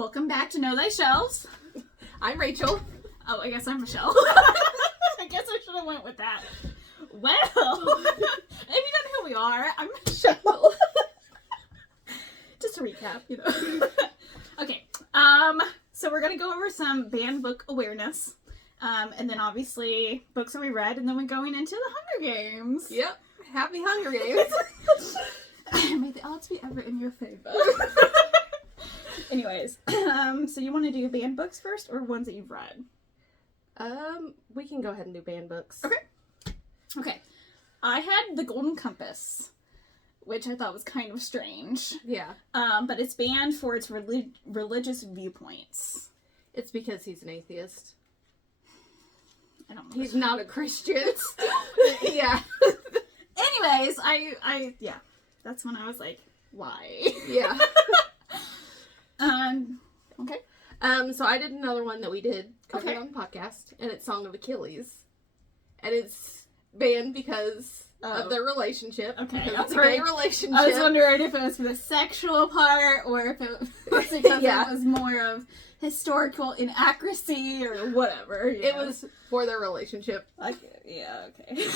Welcome back to Know Thy Shelves. I'm Rachel. Oh, I guess I'm Michelle. I guess I should have went with that. Well, if you don't know who we are, I'm Michelle. Just to recap, you know. Okay, so we're going to go over some banned book awareness. And then obviously books that we read, and then we're going into the Hunger Games. Yep. Happy Hunger Games. May the odds be ever in your favor. Anyways, so you want to do banned books first, or ones that you've read? We can go ahead and do banned books. Okay. I had The Golden Compass, which I thought was kind of strange. Yeah. But it's banned for its religious viewpoints. It's because he's an atheist. I don't know. He's not a Christian. Yeah. Anyways, I yeah. That's when I was like, why? Yeah. Okay. So I did another one that we did cover on the podcast, and it's Song of Achilles. And it's banned because of their relationship. Okay. Because it's a gay relationship. I was wondering if it was for the sexual part, or if it was because it was more of historical inaccuracy or whatever. It was for their relationship. Yeah, okay.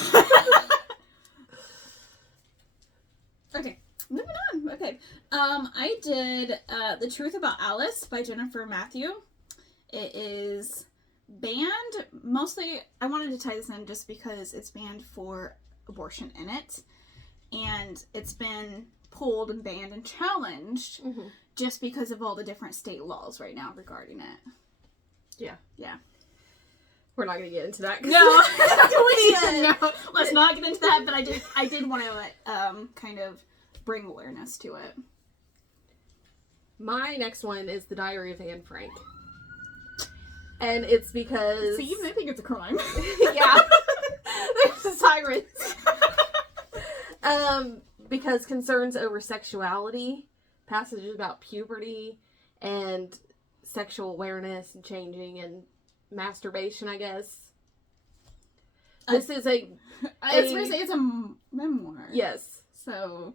Okay, moving on. Okay. I did The Truth About Alice by Jennifer Matthew. It is banned, mostly, I wanted to tie this in just because it's banned for abortion in it. And it's been pulled and banned and challenged just because of all the different state laws right now regarding it. Yeah. Yeah. We're not going to get into that. No, let's not get into that, but I did want to kind of bring awareness to it. My next one is The Diary of Anne Frank. And it's because... So you may think it's a crime. Yeah. There's sirens. Because concerns over sexuality, passages about puberty, and sexual awareness and changing, and masturbation, I guess. This is I was going to say it's a memoir. Yes. So...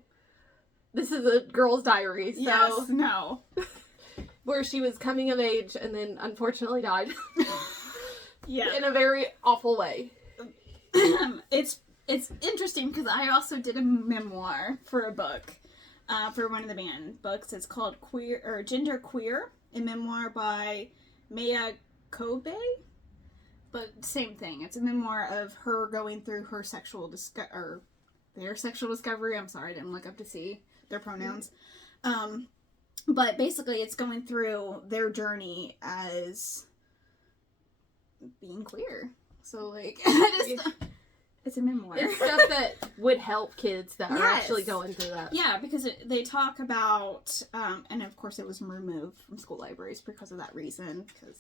This is a girl's diary, so... Yes, no. Where she was coming of age and then unfortunately died. Yeah. In a very awful way. It's interesting because I also did a memoir for a book, for one of the banned books. It's called Gender Queer, a memoir by Maya Kobe. But same thing. It's a memoir of her going through her their sexual discovery. I'm sorry, I didn't look up to see their pronouns. But basically it's going through their journey as being queer. So, like, it's a memoir. It's stuff that would help kids that are actually going through that. Yeah, because they talk about, and of course it was removed from school libraries because of that reason. Because,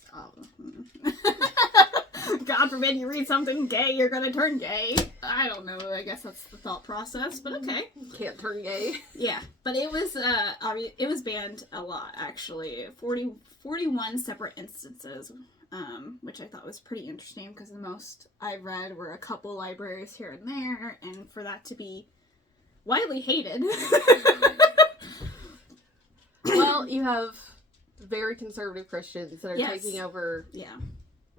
God forbid you read something gay, you're gonna turn gay. I don't know, I guess that's the thought process, but okay. Can't turn gay. Yeah, but it was, it was banned a lot, actually. 41 separate instances, which I thought was pretty interesting, because the most I read were a couple libraries here and there, and for that to be widely hated. Well, you have very conservative Christians that are taking over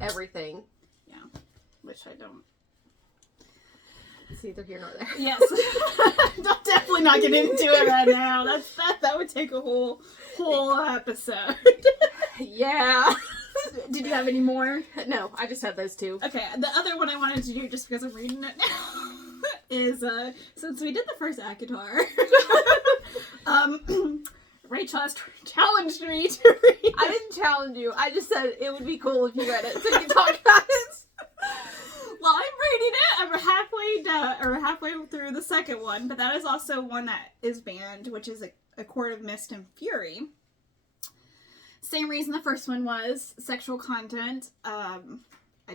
everything. Yeah, which I don't. It's neither here nor there. Yes. Don't definitely not get into it right now. That would take a whole episode. Yeah. Did you have any more? No, I just had those two. Okay, the other one I wanted to do, just because I'm reading it now, is, since we did the first ACOTAR, Rachel has challenged me to read. I didn't challenge you. I just said it would be cool if you read it so you can talk about it. Well, I'm reading it. I'm halfway through the second one, but that is also one that is banned, which is a Court of Mist and Fury. Same reason the first one was sexual content. I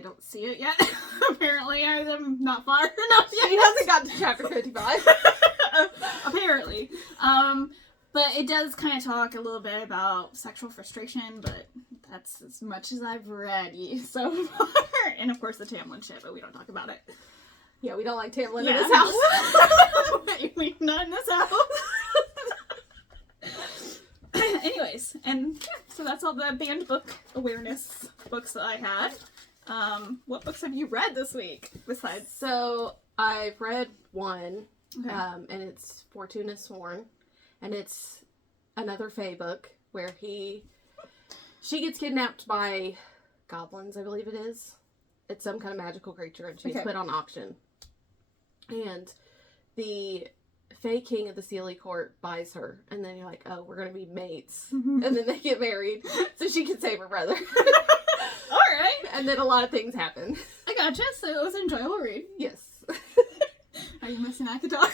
don't see it yet. Apparently, I'm not far enough yet. She hasn't got to chapter 55. Apparently. But it does kind of talk a little bit about sexual frustration, but that's as much as I've read so far. And of course the Tamlin shit, but we don't talk about it. Yeah, we don't like Tamlin in this house. Not in this house. Anyways, and So that's all the banned book awareness books that I had. What books have you read this week besides? So I've read one, Okay. and it's Fortuna Sworn, and it's another Fae book where she gets kidnapped by goblins, I believe it is. It's some kind of magical creature, and she's Okay. put on auction. And the Fae King of the Sealy Court buys her, and then you're like, oh, we're gonna be mates. Mhm. And then they get married, so she can save her brother. Alright. And then a lot of things happen. I gotcha. So it was an enjoyable read. Yes. Are you missing Akatar?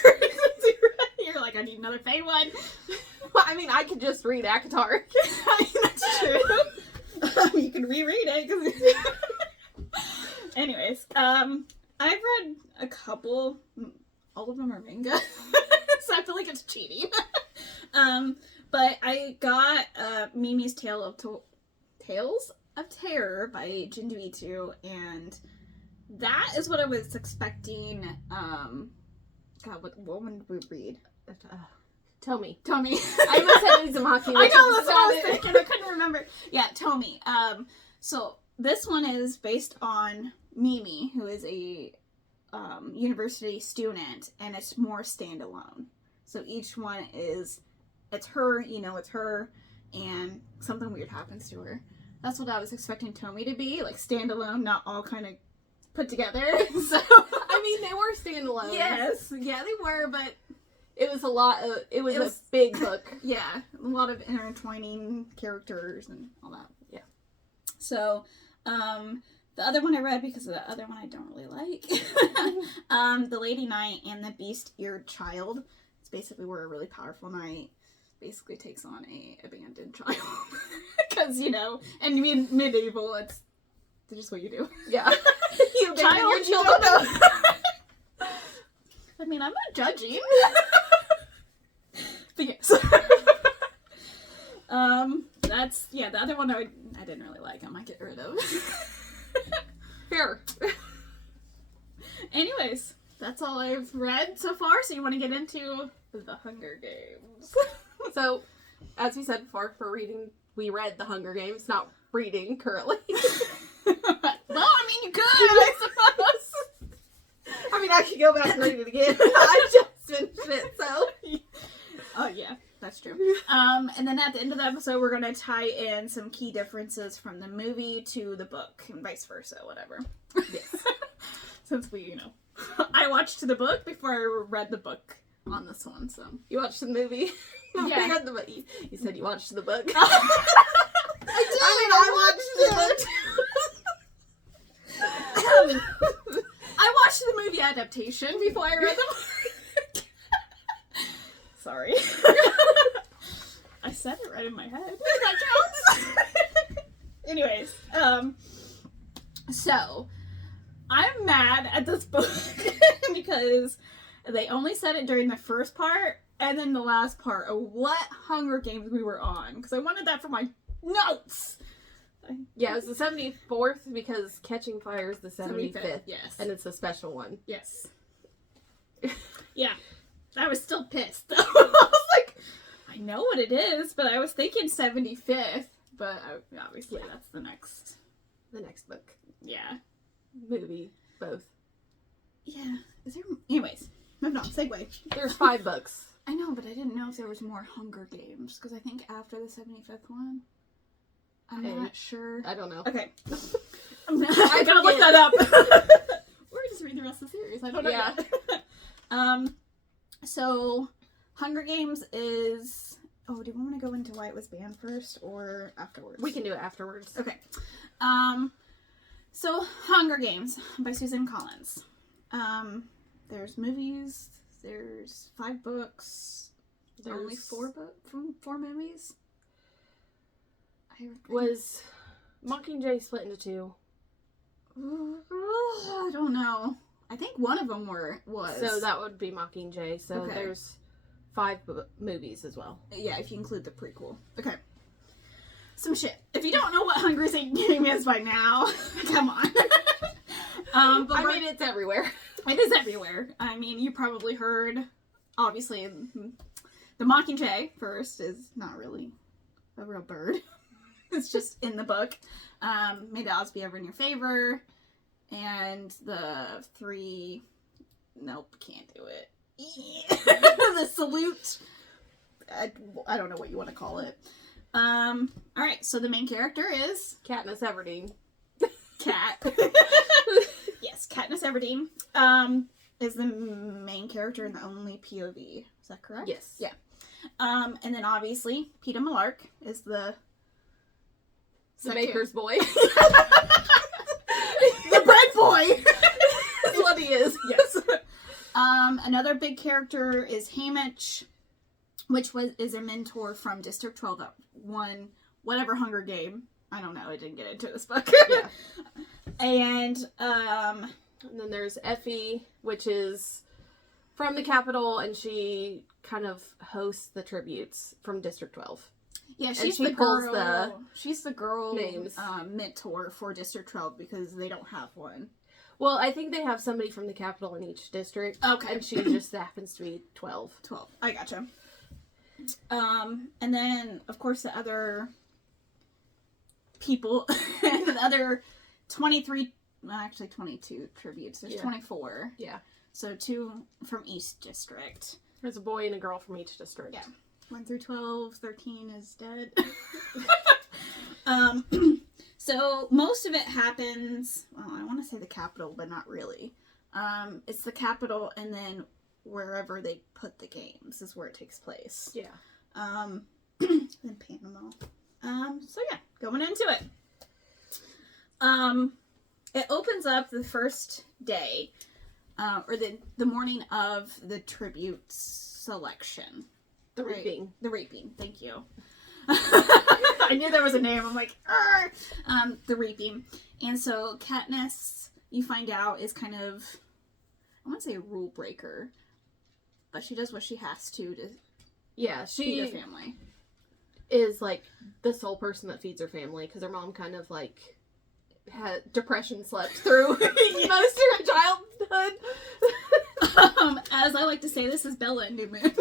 You're like, I need another Fae one. Well, I mean, I could just read ACOTAR. I mean, that's true. You can reread it. Anyways, I've read a couple. All of them are manga, so I feel like it's cheating. But I got Mimi's Tales of Terror by Jindu Itu, and that is what I was expecting. God, what one did we read? Tomi. Tomi. I almost had Izumaki. I know, that's what I was thinking. I couldn't remember. Yeah, Tomi. So this one is based on Mimi, who is a university student, and it's more standalone. So each one it's her, it's her, and something weird happens to her. That's what I was expecting Tomi to be, like standalone, not all kind of put together. So I mean, they were standalone. yes, yeah, they were, but It was a lot of, it was a big book. Yeah, a lot of intertwining characters and all that. Yeah. So, the other one I read, because the other one I don't really like, The Lady Knight and the Beast-Eared Child. It's basically where a really powerful knight basically takes on a abandoned child. Because, and medieval, it's just what you do. Yeah. You abandon Child, your you children. don't know. I mean, I'm not judging. But yes. The other one I didn't really like. I might get rid of. Fair. Anyways, that's all I've read so far. So you want to get into The Hunger Games? So, as we said before, for reading, we read The Hunger Games, not reading currently. Well, I mean, you could, I suppose. I mean, I could go back and read it again. I just finished it, so. Oh, yeah, that's true. And then at the end of the episode, we're going to tie in some key differences from the movie to the book, and vice versa, whatever. Yes. Since we, I watched the book before I read the book on this one, so. You watched the movie? Yeah. You read the book. You said you watched the book. I watched it. I watched the movie adaptation before I read the book. Sorry. I said it right in my head. That counts. Anyways, so I'm mad at this book because they only said it during the first part and then the last part of what Hunger Games we were on, because I wanted that for my notes. Yeah, it was the 74th because Catching Fire is the 75th. Yes. And it's a special one. Yes. Yeah. I was still pissed, though. I was like, I know what it is, but I was thinking 75th. But obviously that's the next book. Yeah. Movie. Both. Yeah. Is there... Anyways. Moving on. Segue. There's 5 books. I know, but I didn't know if there was more Hunger Games. Because I think after the 75th one... I'm not sure. I don't know. Okay. I gotta look that up. Or just read the rest of the series. I don't know yet. So, Hunger Games is... Oh, do we want to go into why it was banned first or afterwards? We can do it afterwards. Okay. So, Hunger Games by Suzanne Collins. There's movies. There's 5 books. There's only 4 movies. Was Mockingjay split into 2? I don't know. I think one of them was. So that would be Mockingjay. So Okay. there's 5 movies as well. Yeah, if you include the prequel. Okay. Some shit. If you don't know what Hunger Games is by now, come on. But I mean, it's everywhere. It is everywhere. I mean, you probably heard, obviously, the Mockingjay first is not really a real bird. It's just in the book. May the odds be ever in your favor. And the 3... Nope, can't do it. The salute. I don't know what you want to call it. Alright, so the main character is... Katniss Everdeen. Kat. Yes, Katniss Everdeen. Is the main character and the only POV. Is that correct? Yes. Yeah. And then obviously, Peeta Mellark is the baker's boy. The bread boy! That's what he is. Yes. Another big character is Haymitch, which is a mentor from District 12 that won whatever Hunger Game. I don't know, I didn't get into this book. Yeah. And then there's Effie, which is from the Capitol, and she kind of hosts the tributes from District 12. yeah, she's the girl. She's the girl names. mentor for District 12 because they don't have one. Well, I think they have somebody from the Capitol in each district. Okay. And she just happens to be 12. 12. I gotcha. And then, of course, the other people, the other 23, well, actually 22 tributes. There's 24. Yeah. So 2 from each district. There's a boy and a girl from each district. Yeah. 1 through 12, 13 is dead. So most of it happens, well, I want to say the Capitol, but not really. It's the Capitol and then wherever they put the games is where it takes place. Yeah. In Panama. So yeah, going into it. It opens up the first day, or the morning of the tribute selection. The reaping. The reaping. Thank you. I knew there was a name. I'm like, the reaping. And so Katniss, you find out, is kind of, I want to say a rule breaker, but she does what she has to yeah, feed her family. Is like the sole person that feeds her family because her mom kind of like had depression slept through most of her childhood. As I like to say, this is Bella in New Moon.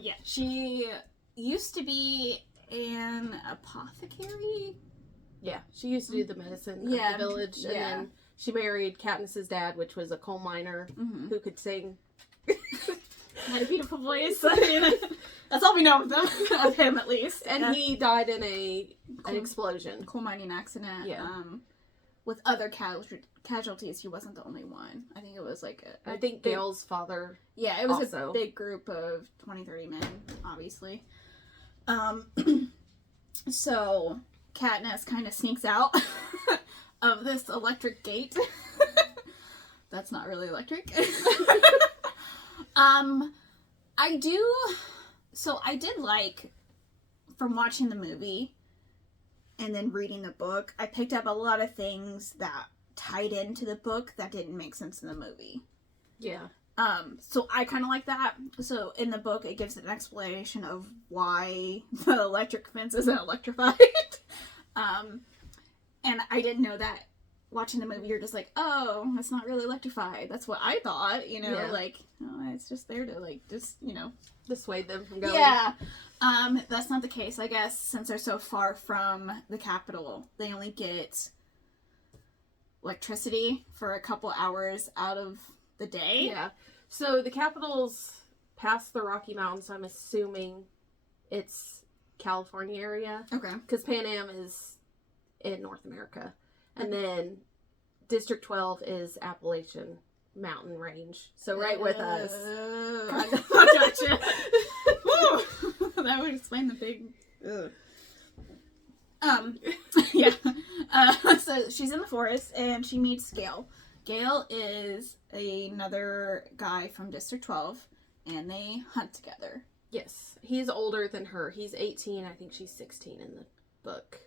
Yeah, she used to be an apothecary. Yeah, she used to do the medicine of the village, and then she married Katniss's dad, which was a coal miner who could sing. Had a beautiful voice. That's all we know of them, of him at least. And he died in an explosion, coal mining accident. Yeah. With other casualties, he wasn't the only one. I think it was like I think Gail's father. Yeah, it was also a big group of 20, 30 men, obviously. So Katniss kind of sneaks out of this electric gate. That's not really electric. I did like, from watching the movie and then reading the book, I picked up a lot of things that tied into the book that didn't make sense in the movie. Yeah. So I kind of like that. So in the book, it gives an explanation of why the electric fence isn't electrified. And I didn't know that. Watching the movie, you're just like, oh, it's not really electrified. That's what I thought, like, oh, it's just there to, like, just, dissuade them from going. Yeah. That's not the case, I guess, since they're so far from the Capitol. They only get electricity for a couple hours out of the day. Yeah. So the Capitol's past the Rocky Mountains, so I'm assuming it's California area. Okay. Because Pan Am is in North America. And then District 12 is Appalachian Mountain Range. So right with us. I gotcha. That would explain the big... Yeah. So she's in the forest and she meets Gale. Gale is another guy from District 12 and they hunt together. Yes. He's older than her. He's 18. I think she's 16 in the book.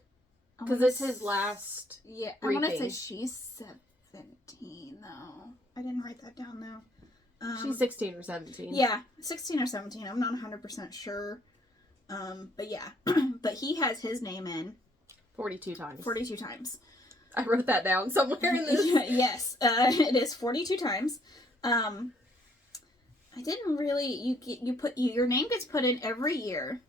Because it's his last. Yeah, I want to say she's 17 though. I didn't write that down though. She's 16 or 17. Yeah, 16 or 17. I'm not 100% sure. But yeah, but he has his name in 42 times. 42 times. I wrote that down somewhere in this. Yes, it is 42 times. I didn't really. Your name gets put in every year.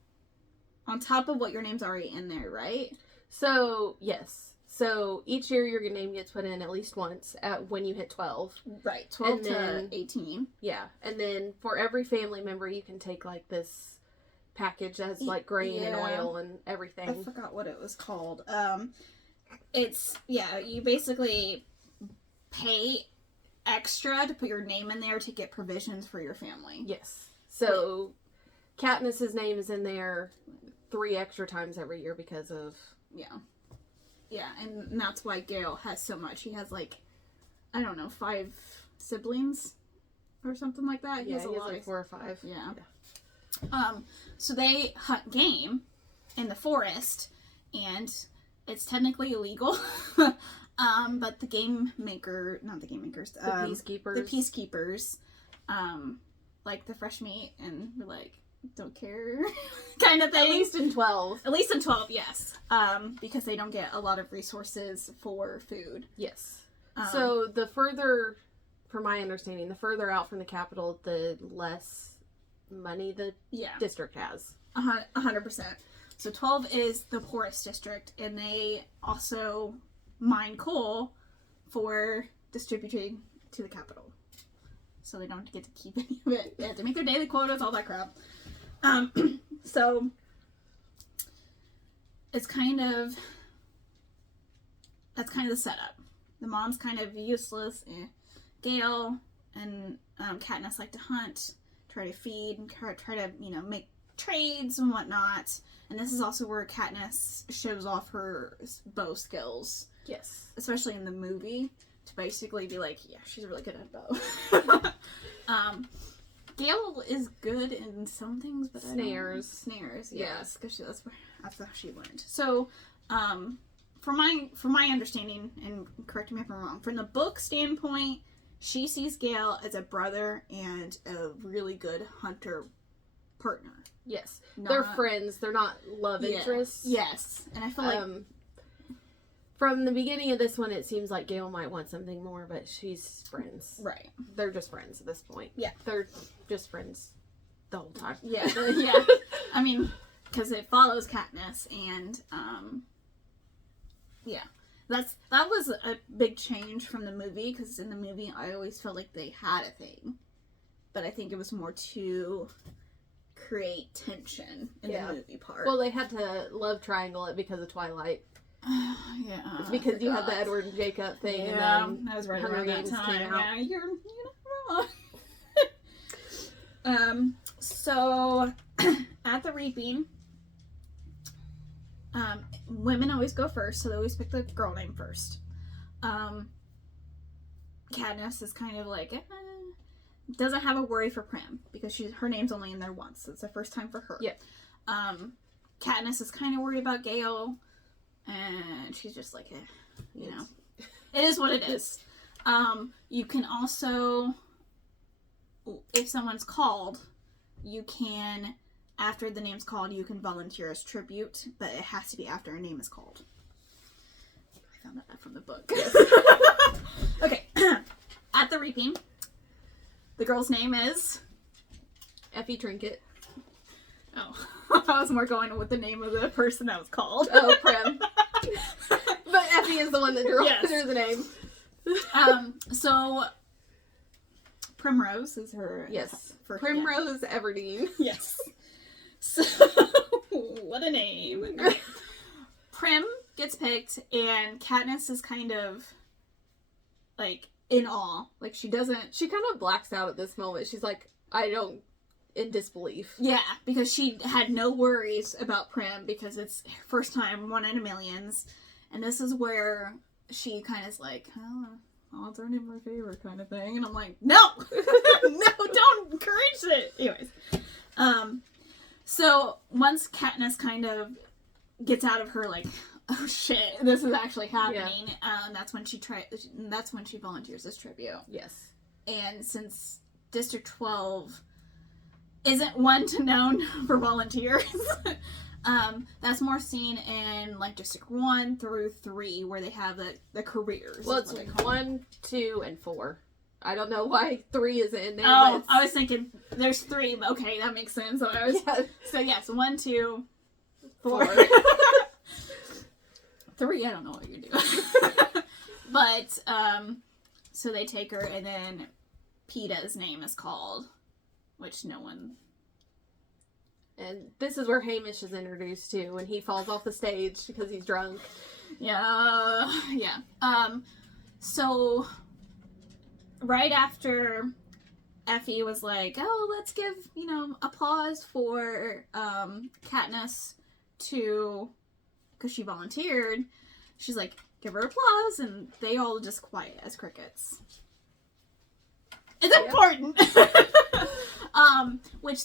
on top of what your name's already in there, right? So, yes. So, each year your name gets put in at least once when you hit 12. Right, 12 And to then- 18. Yeah. And then for every family member, you can take, like, this package that has, like, grain and Yeah. oil and everything. I forgot what it was called. You basically pay extra to put your name in there to get provisions for your family. Yes. So, Katniss's name is in there 3 extra times every year because of... Yeah. Yeah, and that's why Gale has so much. He has, like, I don't know, 5 siblings or something like that. He has like 4 or 5. Yeah. So they hunt game in the forest, and it's technically illegal. But the peacekeepers, like the fresh meat and we're like, don't care kind of thing. At least in 12. At least in 12, yes. Because they don't get a lot of resources for food. Yes. So the further, from my understanding, the further out from the capital, the less money the district has. 100%. So 12 is the poorest district, and they also mine coal for distributing to the capital. So they don't get to keep any of it. They have to make their daily quotas, all that crap. So it's that's kind of the setup. The mom's kind of useless. Gale and Katniss like to hunt, try to feed, and try to, make trades and whatnot. And this is also where Katniss shows off her bow skills. Yes. Especially in the movie, to basically be like, yeah, she's really good at bow. Gale is good in some things, but snares, yes, because that's how she learned. So, from my understanding, and correct me if I'm wrong, from the book standpoint, she sees Gale as a brother and a really good hunter partner. Yes, they're friends. They're not love interests. Yes, and I feel like from the beginning of this one, it seems like Gale might want something more, but she's friends. Right. They're just friends at this point. Yeah. They're just friends the whole time. Yeah. I mean, because it follows Katniss, and that was a big change from the movie, because in the movie I always felt like they had a thing, but I think it was more to create tension in the movie part. Well, they had to love triangle it because of Twilight. Yeah, because you had the Edward and Jacob thing, and then that was right Hunger around that Games time. came out. Yeah, you're not wrong. So at the reaping, women always go first, so they always pick the girl name first. Katniss is kind of like doesn't have a worry for Prim because her name's only in there once. So it's the first time for her. Yeah. Katniss is kind of worried about Gale. And she's just like, it is what it is. You can also, if someone's called, you can, after the name's called, you can volunteer as tribute, but it has to be after a name is called. I found that from the book. Yes. Okay. At the reaping, the girl's name is Effie Trinket. Oh, I was more going with the name of the person that was called. Oh, Prim. But Effie is the one that drew the name. So Primrose is her. Yes. Primrose Everdeen. Yes. So what a name. Prim gets picked, and Katniss is kind of like in awe. Like she kind of blacks out at this moment. She's like, in disbelief. Yeah, because she had no worries about Prim because it's her first time, 1 in a millions. And this is where she kind of is like, odds aren't in my favor kind of thing. And I'm like, no! No, don't encourage it! Anyways. So once Katniss kind of gets out of her like, oh shit, this is actually happening, that's when she volunteers as tribute. Yes. And since District 12 isn't one to known for volunteers. That's more seen in like District 1 through 3 where they have the careers. Well, it's 1, 2, and 4. I don't know why 3 isn't in there. Oh, I was thinking there's 3, but okay, that makes sense. So 1, 2, 4. 3, I don't know what you're doing. But, so they take her, and then Peeta's name is called, which no one... And this is where Hamish is introduced to when he falls off the stage because he's drunk. Yeah. So, right after Effie was like, oh, let's give, applause for Katniss because she volunteered, she's like, give her applause, and they all just quiet as crickets. It's important! Which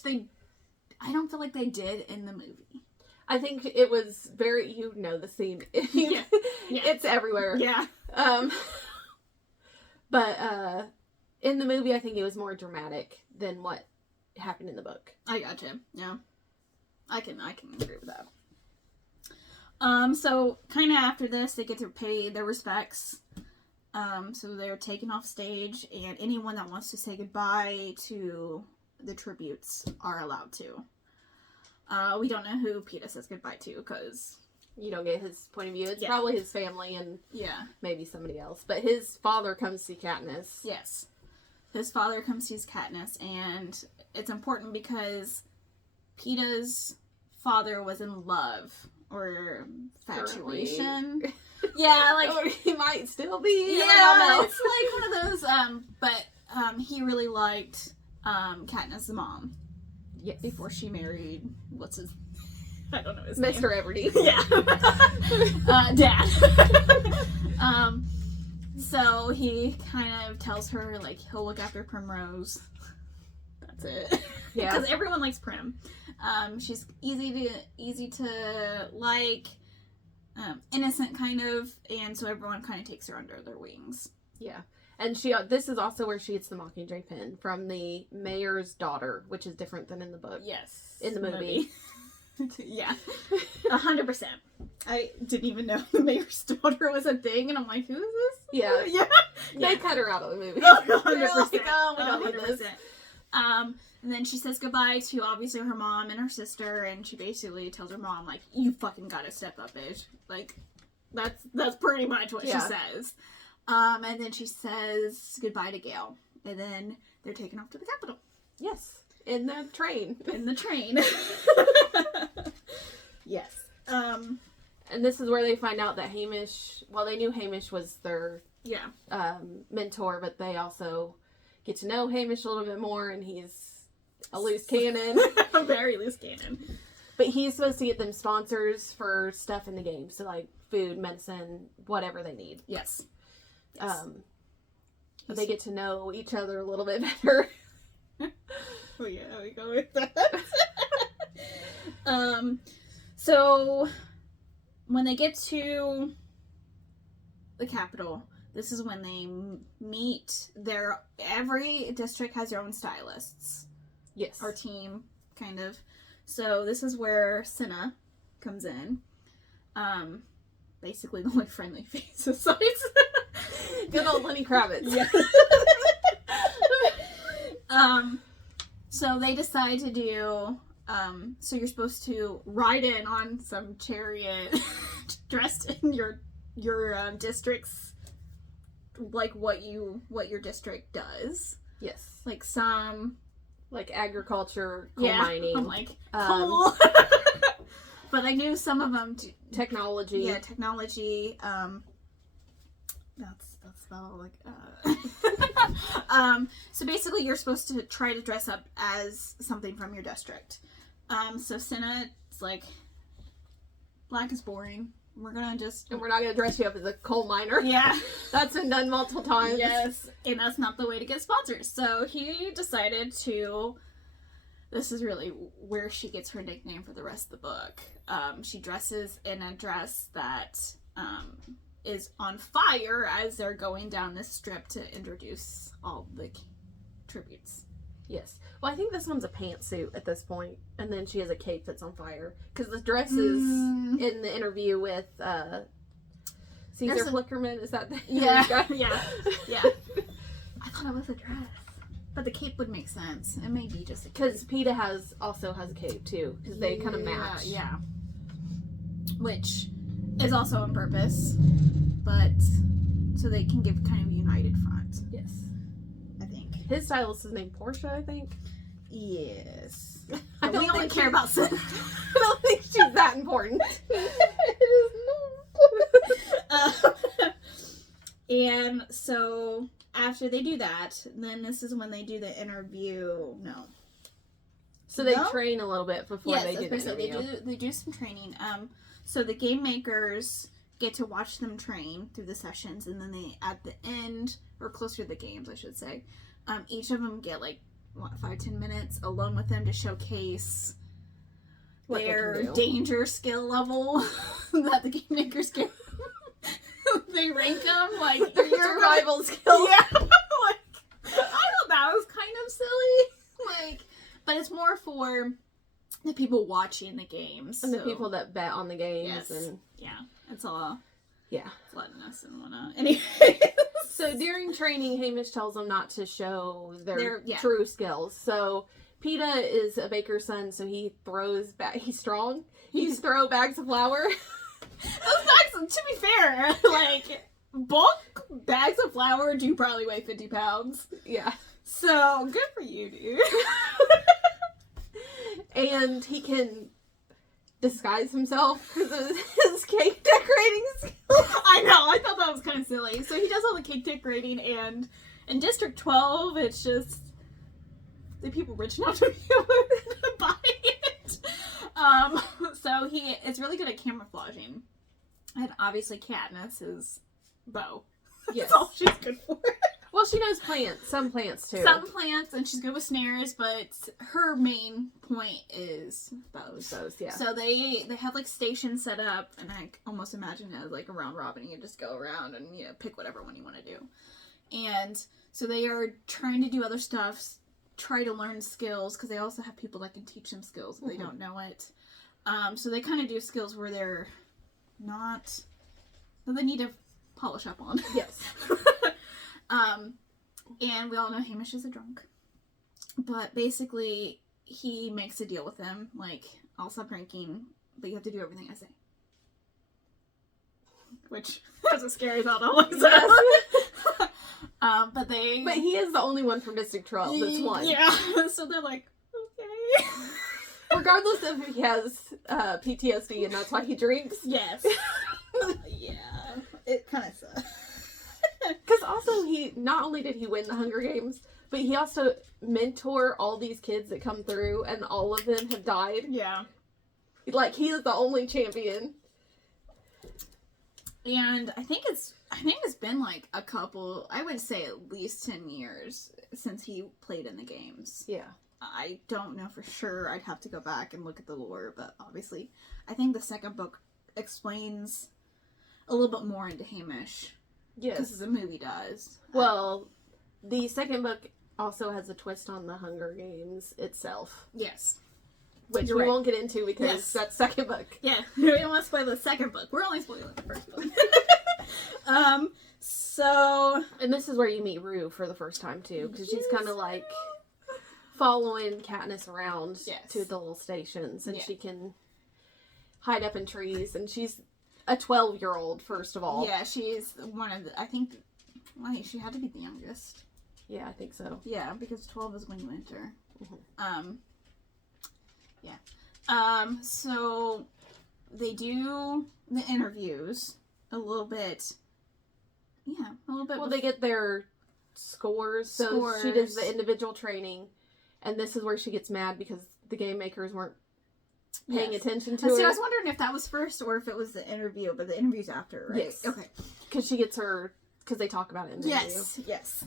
I don't feel like they did in the movie. I think it was you know the scene. Yeah. It's everywhere. Yeah. But in the movie, I think it was more dramatic than what happened in the book. I gotcha. Yeah. I can agree with that. So kind of after this, they get to pay their respects. So they're taken off stage, and anyone that wants to say goodbye to the tributes are allowed to. We don't know who Peeta says goodbye to, because... You don't get his point of view. It's probably his family and maybe somebody else. But his father comes to see Katniss. Yes. His father comes to see Katniss, and it's important because Peeta's father was in love, or infatuation. Yeah, like... Or he might still be. Yeah, it's like one of those, but he really liked Katniss' mom. Yes. Before she married, I don't know his Mr. name. Everdy. Yeah. Dad. So he kind of tells her, like, he'll look after Primrose. That's it. Yeah. Because everyone likes Prim. She's easy to like, innocent kind of, and so everyone kind of takes her under their wings. Yeah. And this is also where she gets the Mockingjay pin from the mayor's daughter, which is different than in the book. Yes. In the movie. Yeah. 100%. I didn't even know the mayor's daughter was a thing, and I'm like, who is this? Yeah. Yeah. They cut her out of the movie. 100%. Like, oh, we don't need this. And then she says goodbye to, obviously, her mom and her sister, and she basically tells her mom, like, you fucking gotta step up, bitch. Like, that's pretty much what she says. And then she says goodbye to Gale. And then they're taken off to the Capitol. Yes. In the train. Yes. And this is where they find out that Hamish... Well, they knew Hamish was their mentor, but they also get to know Hamish a little bit more, and he's a loose cannon. A very loose cannon. But he's supposed to get them sponsors for stuff in the game. So, like, food, medicine, whatever they need. Yes. They get to know each other a little bit better. Oh yeah, we go with that. So when they get to the Capitol, this is when they meet every district has their own stylists. Yes. Our team, kind of. So this is where Cinna comes in. Basically the only friendly face besides good old Lenny Kravitz. Yeah. So they decide to do, so you're supposed to ride in on some chariot dressed in your district's, like what your district does. Yes. Like some... Like agriculture, coal mining. I'm like, cool. But I knew some of them... Technology. Yeah, technology. That's spelled like... So basically you're supposed to try to dress up as something from your district. So Cinna's like, black is boring. We're not gonna dress you up as a coal miner. Yeah. That's been done multiple times. Yes. And that's not the way to get sponsors. So he decided to... This is really where she gets her nickname for the rest of the book. She dresses in a dress that is on fire as they're going down this strip to introduce all the tributes. Yes. Well, I think this one's a pantsuit at this point, and then she has a cape that's on fire. Because the dress is in the interview with Caesar Flickerman. Is that the yeah. Yeah. I thought it was a dress. But the cape would make sense. It may be just a cape. Because Peeta also has a cape, too. Because they kind of match. Yeah. which is also on purpose, but so they can give kind of a united front. Yes. I think. His stylist is named Portia, I think. Yes. I don't we only think care about Sid. I don't think she's that important. It is not. And so after they do that, then this is when they do the interview. No. So they No? train a little bit before Yes, they do the especially interview. they do some training. So the game makers get to watch them train through the sessions, and then they at the end, or closer to the games, I should say, each of them get like 5-10 minutes alone with them to showcase What they their can do. danger skill level that the game makers get. They rank them like Your survival skills. Yeah, like I thought that was kind of silly. Like, but it's more for the people watching the games And the people that bet on the games. Yes. And yeah, it's all yeah. letting us and whatnot. Anyway, So during training, Hamish tells them not to show their Yeah. true skills. So PETA is a baker's son, so he throws he's strong. He's throw bags of flour. those bags, to be fair, like bulk bags of flour do probably weigh 50 pounds. Yeah. So good for you, dude. And he can disguise himself because of his cake decorating skills. I know, I thought that was kind of silly. So he does all the cake decorating, and in District 12, it's just the people rich enough to be able to buy it. So he is really good at camouflaging. And obviously Katniss is bow. Yes. That's all she's good for. Well, she knows plants. Some plants, too. Some plants, and she's good with snares, but her main point is bows. Bows, yeah. So they have like stations set up, and I almost imagine it as like a round robin. You just go around and pick whatever one you want to do. And so they are trying to do other stuff, try to learn skills, because they also have people that can teach them skills if they don't know it. So they kind of do skills where they're not, that they need to polish up on. Yes. And we all know Hamish is a drunk. But basically, he makes a deal with them, like, I'll stop drinking, but you have to do everything I say. Which was a scary thought always. Yes. But he is the only one from District 12 that's won. Yeah, so they're like, okay. Regardless if he has PTSD and that's why he drinks. Yes. Yeah. It kind of sucks. Because also, he not only did he win the Hunger Games, but he also mentor all these kids that come through, and all of them have died. Yeah. Like, he is the only champion. And I think it's been like a couple, I would say at least 10 years since he played in the games. Yeah. I don't know for sure. I'd have to go back and look at the lore, but obviously, I think the second book explains a little bit more into Hamish. Yes. Because the movie does. Well, the second book also has a twist on the Hunger Games itself. Yes. Which You're we right. won't get into because Yes. that's second book. Yeah, we don't want to spoil the second book. We're only spoiling the first book. So... And this is where you meet Rue for the first time, too. Because she's kind of like following Katniss around Yes. to the little stations. And Yeah. she can hide up in trees. And she's a 12-year-old, first of all. Yeah, she's one of the... I think she had to be the youngest. Yeah, I think so. Yeah, because 12 is when you enter. Mm-hmm. Yeah. So they do the interviews a little bit. Yeah, a little bit. Well, they get their scores. So she does the Scores. individual training. And this is where she gets mad because the game makers weren't paying Yes. attention to See, I her. was wondering if that was first or if it was the interview, but the interview's after, right? Yes. Okay. Because she gets her... Because they talk about it in the interview. Yes.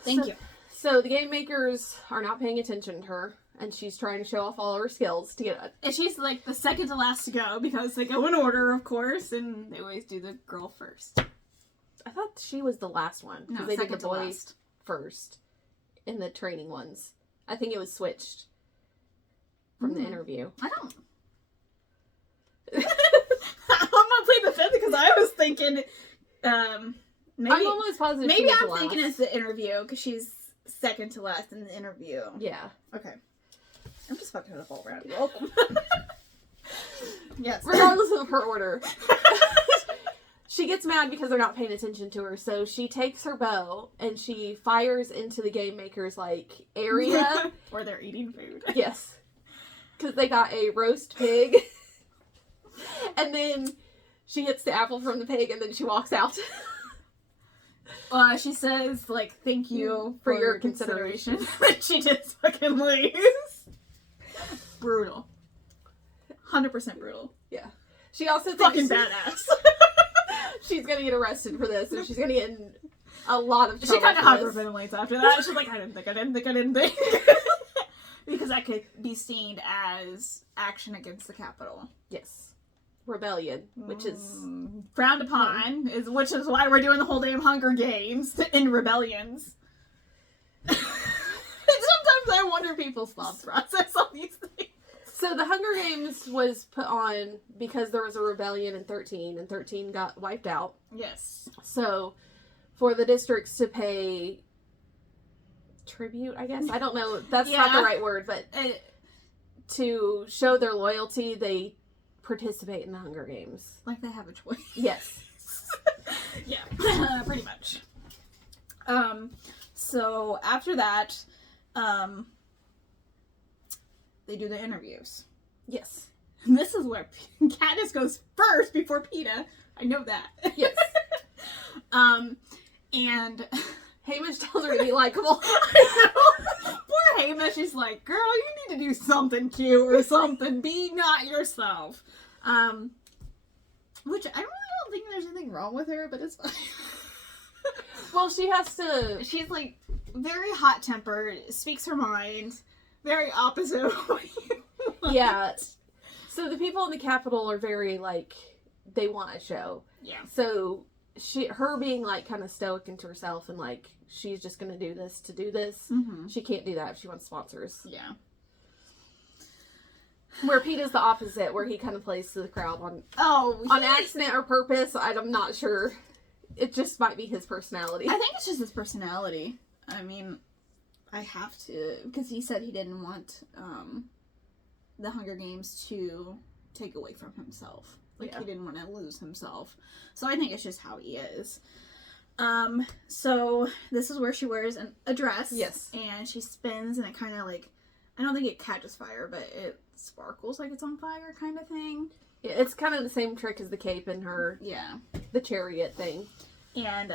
Thank you. So the game makers are not paying attention to her, and she's trying to show off all her skills to get it. And she's like the second to last to go because they go in order, of course, and they always do the girl first. I thought she was the last one. No, They did second the to boy last. first in the training ones. I think it was switched from the interview. I don't. I'm gonna plead the fifth because I was thinking, maybe I'm almost positive. maybe she was I'm the thinking last. it's the interview because she's second to last in the interview. Yeah. Okay. I'm just fucking it up all around. You're welcome. Yes. regardless of her order. She gets mad because they're not paying attention to her, so she takes her bow and she fires into the game maker's, like, area. Where they're eating food. Yes. Because they got a roast pig. And then she hits the apple from the pig and then she walks out. She says, like, thank you for your consideration. But she just fucking leaves. Brutal. 100% brutal. Yeah. She also thinks Fucking badass. she's gonna get arrested for this, and she's gonna get in a lot of trouble. She kind of for this. hyperventilates after that. She's like, I didn't think. Because that could be seen as action against the Capitol. Yes. Rebellion, which is frowned upon, which is why we're doing the whole damn Hunger Games in rebellions. Sometimes I wonder people's thought process on these things. So the Hunger Games was put on because there was a rebellion in 13, and 13 got wiped out. Yes. So for the districts to pay tribute, I guess. I don't know. That's not the right word, but to show their loyalty, they participate in the Hunger Games. Like they have a choice. Yes. Yeah, pretty much. So after that, they do the interviews. Yes. And this is where Katniss goes first before Peeta. I know that. Yes. And Hamish tells her to be likable. I know. Poor Hamish is like, girl, you need to do something cute or something. Be not yourself. Which I really don't think there's anything wrong with her, but it's fine. Well, she has to... She's like very hot-tempered, speaks her mind, very opposite of what you want. Yeah. So the people in the Capitol are very, like, they want a show. Yeah. So her being, like, kind of stoic into herself and, like, she's just going to do this to do this. Mm-hmm. She can't do that if she wants sponsors. Yeah. Where Peeta's the opposite, where he kind of plays to the crowd on accident or purpose. I'm not sure. It just might be his personality. I think it's just his personality. I mean, I have to, because he said he didn't want the Hunger Games to take away from himself. Like, he didn't want to lose himself. So I think it's just how he is. So this is where she wears a dress. Yes. And she spins, and it kind of like, I don't think it catches fire, but it sparkles like it's on fire kind of thing. Yeah, it's kind of the same trick as the cape in her, the chariot thing. And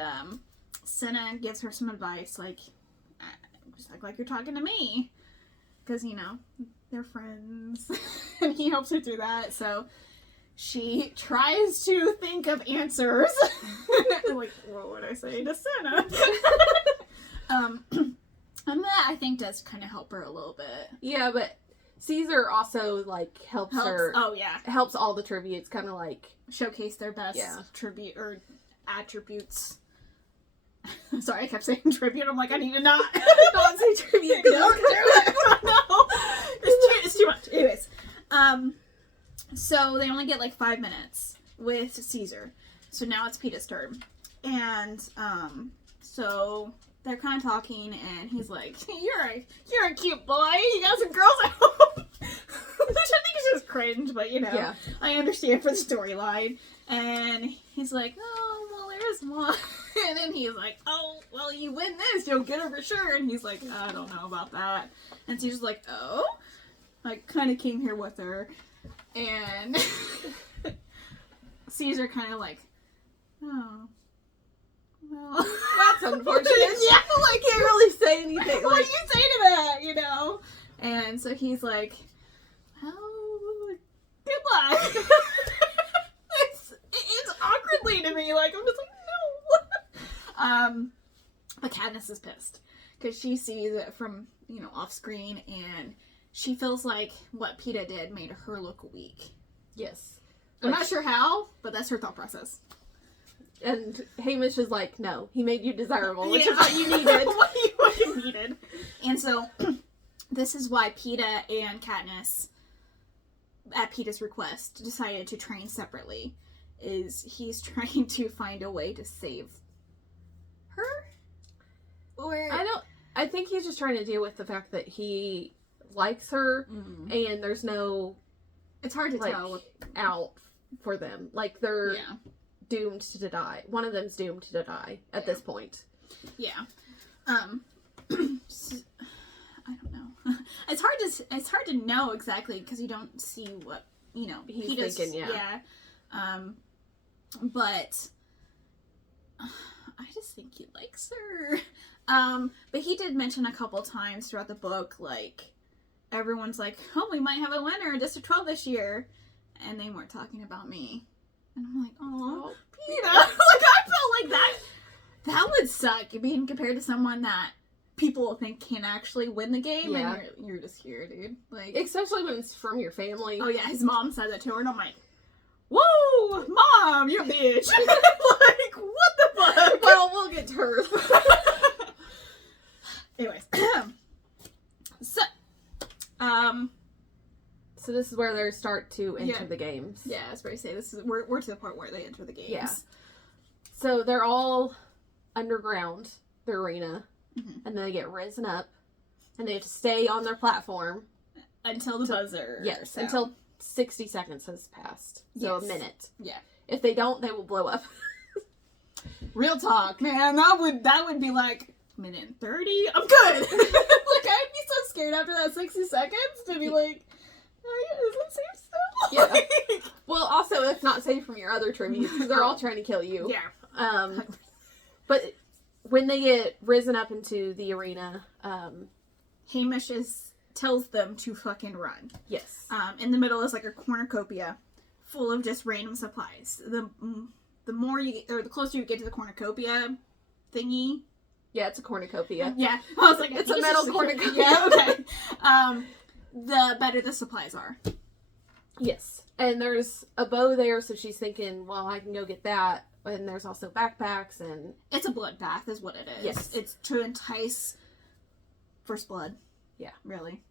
Senna gives her some advice, like, just act like you're talking to me. Because, you know, they're friends. And he helps her through that. So she tries to think of answers. Like, what would I say to Senna? And that, I think, does kind of help her a little bit. Yeah, but Caesar also, like, helps her. Oh, yeah. Helps all the tributes kind of, like... showcase their best tribute, or attributes. Sorry, I kept saying tribute. I'm like, I need to not say tribute. Don't do it. No. It's too much. Anyways. So they only get like 5 minutes with Caesar. So now it's Peeta's turn. And, so they're kind of talking, and he's like, you're a cute boy. You got some girls at home. Which I think is just cringe, but, you know, I understand for the storyline. And he's like, oh, well, there's one. And then he's like, oh, well, you win this, you'll get her for sure. And he's like, I don't know about that. And Caesar's like, oh? I kind of came here with her. And Caesar kind of like, oh. Well, that's unfortunate. Yeah, I can't really say anything. What do you say to that, you know? And so he's like, oh, good luck. It's awkwardly to me, like, I'm just like, no. But Katniss is pissed. Because she sees it from, you know, off screen, and she feels like what Peeta did made her look weak. Yes. I'm not sure how, but that's her thought process. And Hamish is like, no, he made you desirable, which is what you needed. what you needed. And so, this is why Peeta and Katniss, at Peeta's request, decided to train separately. Is he's trying to find a way to save her? Or... I think he's just trying to deal with the fact that he likes her, and there's no It's hard to like, tell. out for them. Like, they're Yeah. doomed to die. One of them's doomed to die at this point. Yeah. I don't know. It's hard to know exactly because you don't see what He's thinking. Yeah. But I just think he likes her. But he did mention a couple times throughout the book, like, everyone's like, oh, we might have a winner in District 12 this year, and they weren't talking about me. And I'm like, oh, Peter. Like, I felt like that would suck, being compared to someone that people think can actually win the game, and you're just here, dude. Like, especially when it's from your family. Oh yeah, his mom said that to her, and I'm like, whoa, Mom, you bitch. Like, what the fuck? Well, we'll get to her. Anyways, so this is where they start to enter the games. Yeah, I was about to say, we're to the part where they enter the games. Yeah. So they're all underground, the arena, and then they get risen up, and they have to stay on their platform until the buzzer. Yes, until 60 seconds has passed. So a minute. Yeah. If they don't, they will blow up. Real talk, man. That would be like minute and 30. I'm good. Like, I'd be so scared after that 60 seconds to be like, oh yeah, is it safe still? Yeah. Like, well, also, it's not safe from your other tributes because they're all trying to kill you. Yeah. But when they get risen up into the arena, Hamish tells them to fucking run. Yes. In the middle is like a cornucopia full of just random supplies. The more you get, or the closer you get to the cornucopia thingy. Yeah, it's a cornucopia. Yeah. I was like, it's a metal cornucopia. Yeah, okay. The better the supplies are. Yes. And there's a bow there, so she's thinking, well, I can go get that. And there's also backpacks and... It's a bloodbath is what it is. Yes. It's to entice first blood. Yeah. Really.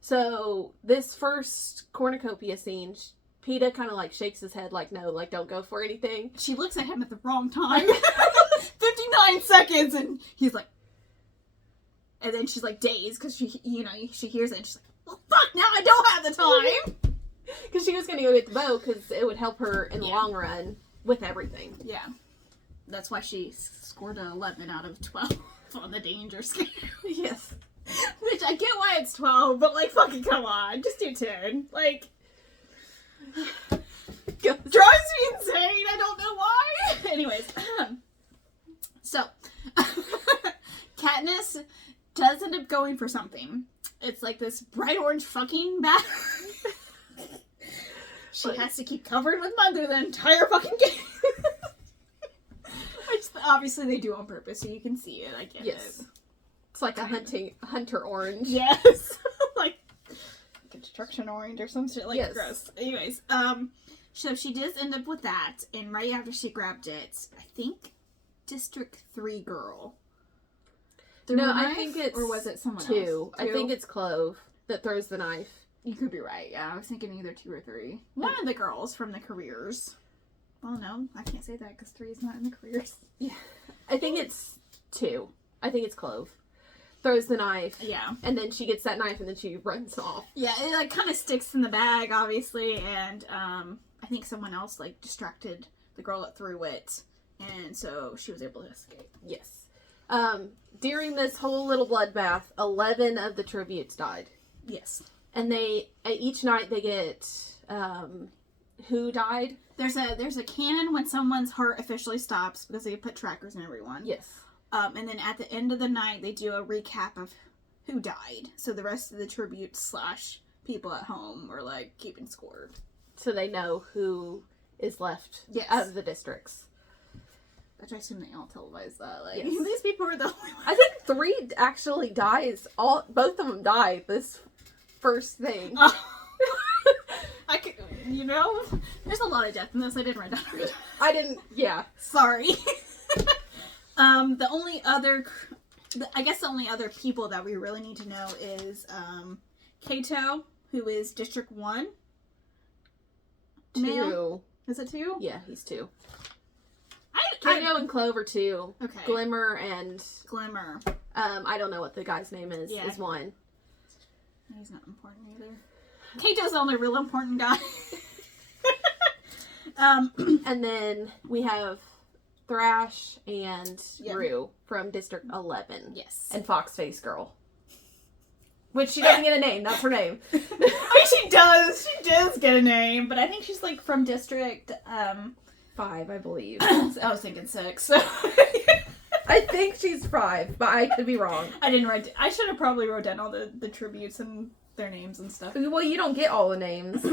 So, this first cornucopia scene, PETA kind of like shakes his head like, no, like, don't go for anything. She looks at him at the wrong time. 59 seconds, and he's like... And then she's like dazed because she hears it and she's like, well, fuck, now I don't have the time. Because she was going to go get the bow because it would help her in the long run with everything. Yeah. That's why she scored an 11 out of 12 on the danger scale. Yes. Which, I get why it's 12, but, like, fucking come on. Just do 10. Like, drives me insane. I don't know why. Anyways. So, Katniss does end up going for something. It's like this bright orange fucking bat. She has to keep covered with mud through the entire fucking game. Which obviously they do on purpose, so you can see it. I get it. It's like a hunter orange. Yes. Like construction orange or some shit. Like, gross. Anyways, so she does end up with that, and right after she grabbed it, I think District 3 girl. No, I think it's... Or was it someone else? I think it's Clove that throws the knife. You could be right, yeah. I was thinking either 2 or 3. One of the girls from the careers. Well, no, I can't say that because 3 is not in the careers. Yeah. I think it's 2. I think it's Clove. Throws the knife. Yeah. And then she gets that knife and then she runs off. Yeah, it like kind of sticks in the bag, obviously, and I think someone else like distracted the girl that threw it, and so she was able to escape. Yes. During this whole little bloodbath, 11 of the tributes died. Yes. And each night they get, who died? There's a cannon when someone's heart officially stops because they put trackers in everyone. Yes. And then at the end of the night, they do a recap of who died. So the rest of the tributes / people at home are like keeping score. So they know who is left out of the districts. Which I assume they all televise that. Like, these people are the only ones. I think 3 actually dies. Both of them die this first thing. I could, there's a lot of death in this. I didn't write down. I didn't, Sorry. The only other people that we really need to know is, Kato, who is District 1. 2. Male? Is it 2? Yeah, he's 2. Kato and Clove are 2. Okay. Glimmer and... Glimmer. I don't know what the guy's name is 1. He's not important either. Kato's the only real important guy. And then we have Thrash and Yep. Rue from District 11. Yes. And Foxface Girl. Which she doesn't get a name. That's her name. I mean, she does. She does get a name, but I think she's like from District 5, I believe. I was thinking 6. So I think she's 5, but I could be wrong. I didn't write. I should have probably wrote down all the tributes and their names and stuff. Well, you don't get all the names.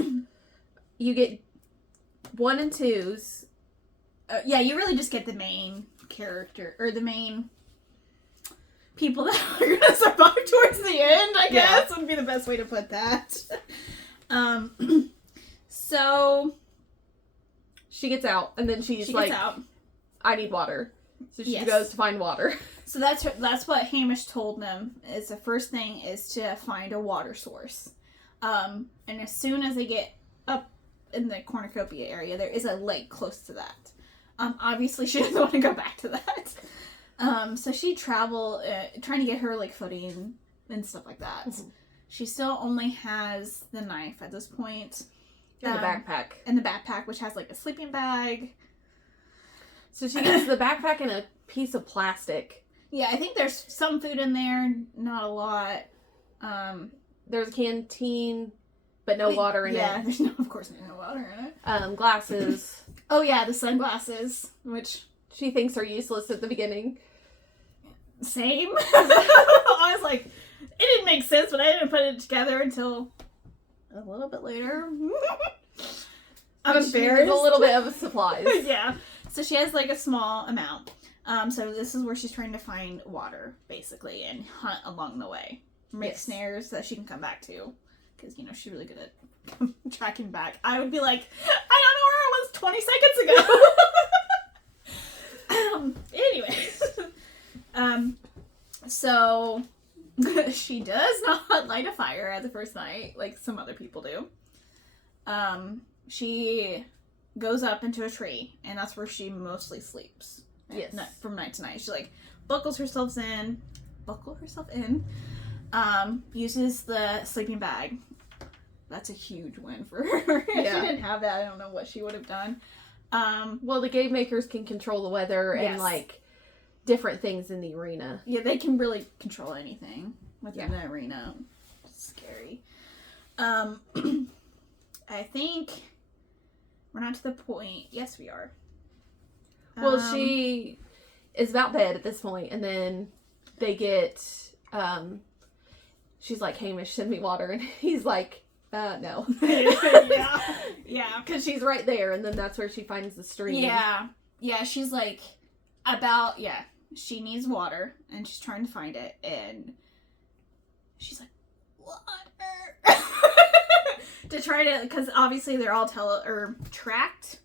You get 1 and 2s. Yeah, you really just get the main character or the main people that are going to survive towards the end. I guess would be the best way to put that. So She gets out, and then she's like, gets out. I need water. So she Yes. goes to find water. So that's what Hamish told them. Is the first thing is to find a water source. And as soon as they get up in the cornucopia area, there is a lake close to that. Obviously, she doesn't want to go back to that. So she travel trying to get her like footing and stuff like that. Mm-hmm. She still only has the knife at this point. In the backpack. And the backpack, which has like a sleeping bag. So she gets the backpack and a piece of plastic. Yeah, I think there's some food in there, not a lot. There's a canteen, but no water in yeah, it. there's of course no water in it. Glasses. Oh yeah, the sunglasses, which She thinks are useless at the beginning. same. I was like, it didn't make sense, but I didn't put it together until a little bit later. I'm She embarrassed. has a little bit of supplies. Yeah. So she has like a small amount. So this is where she's trying to find water, basically, and hunt along the way. Make snares that she can come back to. Because, she's really good at tracking back. I would be like, I don't know where I was 20 seconds ago. Anyways. So she does not light a fire at the first night, like some other people do. She goes up into a tree, and that's where she mostly sleeps. Yes. From night to night. She like buckles herself in, uses the sleeping bag. That's a huge win for her. If she didn't have that, I don't know what she would have done. Well, the game makers can control the weather and Yes. like different things in the arena. Yeah, they can really control anything within the arena. It's scary. I think we're not to the point. Yes, we are. Well, she is about dead at this point, and then they get, she's like, Hamish, send me water, and he's like, no. Yeah. Because she's right there, and then that's where she finds the stream. Yeah, she's like, she needs water, and she's trying to find it, and she's like, water! To try to, because obviously they're all tracked.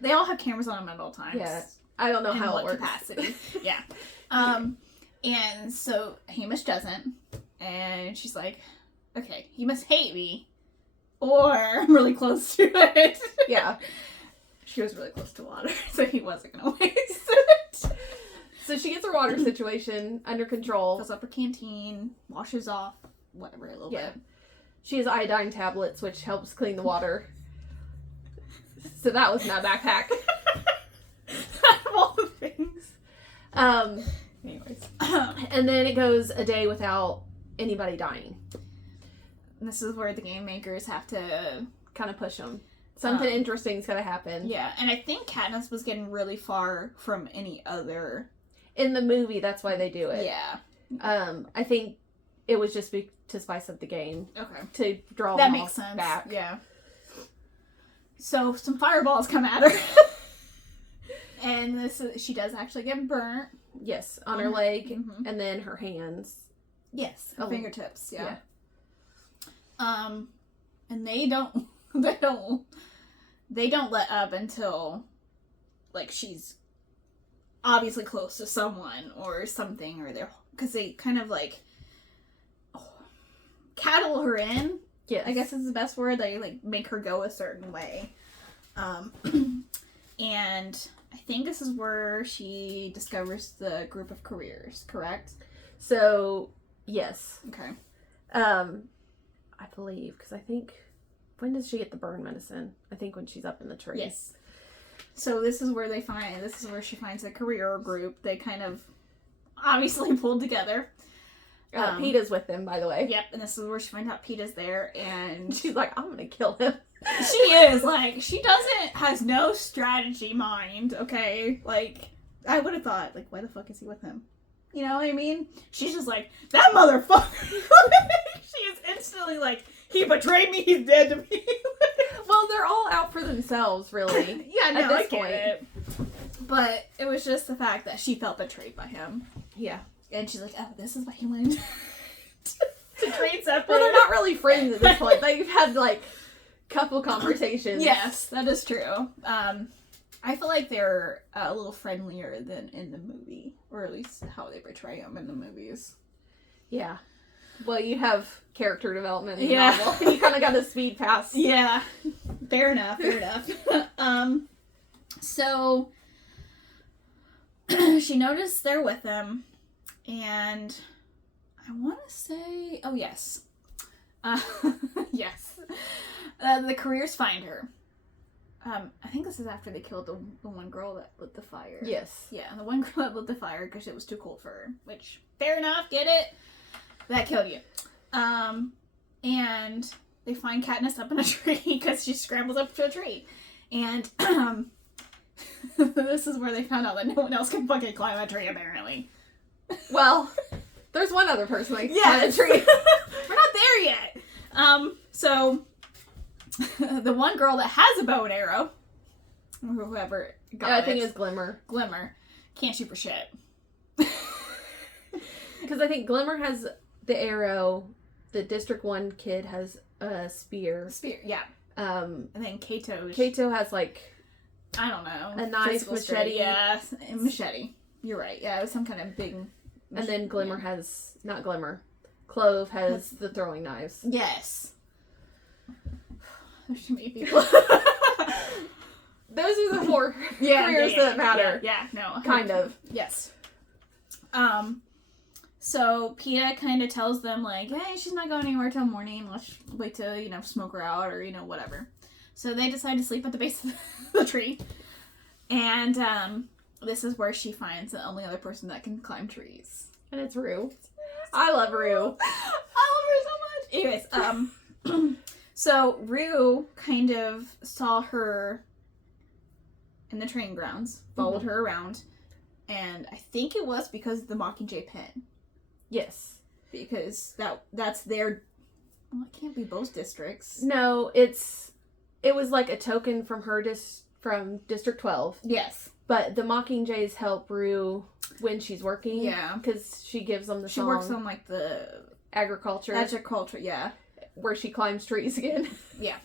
They all have cameras on them at all times. Yeah. I don't know in how what it works. capacity. Yeah. And so Hamish doesn't, and she's like, okay, he must hate me, or I'm really close to it. Yeah. She was really close to water, so he wasn't gonna waste it. So she gets her water situation under control. Fills up her canteen, washes off, whatever, a little bit. She has iodine tablets, which helps clean the water. So that was in that backpack. Out of all the things. Anyways. And then it goes a day without anybody dying. And this is where the game makers have to kind of push them. Something interesting's gotta happen. Yeah, and I think Katniss was getting really far from any other. In the movie, that's why they do it. Yeah. I think it was just to spice up the game. Okay. To draw that them makes all sense. back. Yeah. So some fireballs come at her. And she does actually get burnt. Yes, on her leg, Mm-hmm. and then her hands. Yes, her fingertips. Yeah. Yeah. And they don't let up until, like, she's obviously close to someone or something, or because they kind of like cattle her in. Yes. I guess is the best word. They like make her go a certain way. And I think this is where she discovers the group of careers, correct? So, yes. Okay. I I believe, because I think, when does she get the burn medicine? I think when she's up in the tree. Yes. So this is where she finds the career group. They kind of obviously pulled together. PETA's with them, by the way. Yep, and this is where she finds out PETA's there, and she's like, I'm gonna kill him. She is, like, has no strategy mind, okay? Like, I would have thought, like, why the fuck is he with him? You know what I mean? She's just like, that motherfucker! She is instantly like, he betrayed me, he's dead to me. Well, they're all out for themselves, really. Yeah, no, at this I get point. it. But it was just the fact that she felt betrayed by him. Yeah. And she's like, oh, this is why he wanted to trade separate. Well, they're not really friends at this point. They've had, like, couple conversations. Yes, that is true. I feel like they're a little friendlier than in the movie. Or at least how they portray them in the movies. Yeah. Well, you have character development in the novel. You kind of got to speed past. Yeah. Fair enough, fair enough. So, she noticed they're with him. And I want to say... Oh, yes. Yes. The careers find her. I think this is after they killed the one girl that lit the fire. Yes. Yeah, the one girl that lit the fire because it was too cold for her. Which, fair enough, get it? That killed you. And they find Katniss up in a tree because she scrambles up to a tree. And this is where they found out that no one else can fucking climb a tree, apparently. Well, there's one other person that can climb a tree. We're not there yet. So... the one girl that has a bow and arrow, or whoever got I think it's Glimmer. Glimmer can't shoot for shit. Because I think Glimmer has the arrow. The District 1 kid has a spear. Yeah. And then Kato has, like... I don't know. A knife, machete. Yeah, a machete. You're right. Yeah, it was some kind of big... And then Glimmer has... Not Glimmer. Clove has the throwing knives. Yes. There's too many people. Those are the four careers that matter. Yeah, no. Kind of. Yes. So PETA kind of tells them, like, hey, she's not going anywhere till morning. Let's wait to, smoke her out or, whatever. So they decide to sleep at the base of the tree. And this is where she finds the only other person that can climb trees. And it's Rue. I love Rue. I love her so much. Anyways, so Rue kind of saw her in the training grounds, followed her around, and I think it was because of the Mockingjay pin. Yes. Because that's their... Well, it can't be both districts. No, it was like a token from her from District 12. Yes. But the Mockingjays help Rue when she's working. Yeah. Because she gives them the song. She works on, like, the... Agriculture, yeah. Where she climbs trees again. Yeah.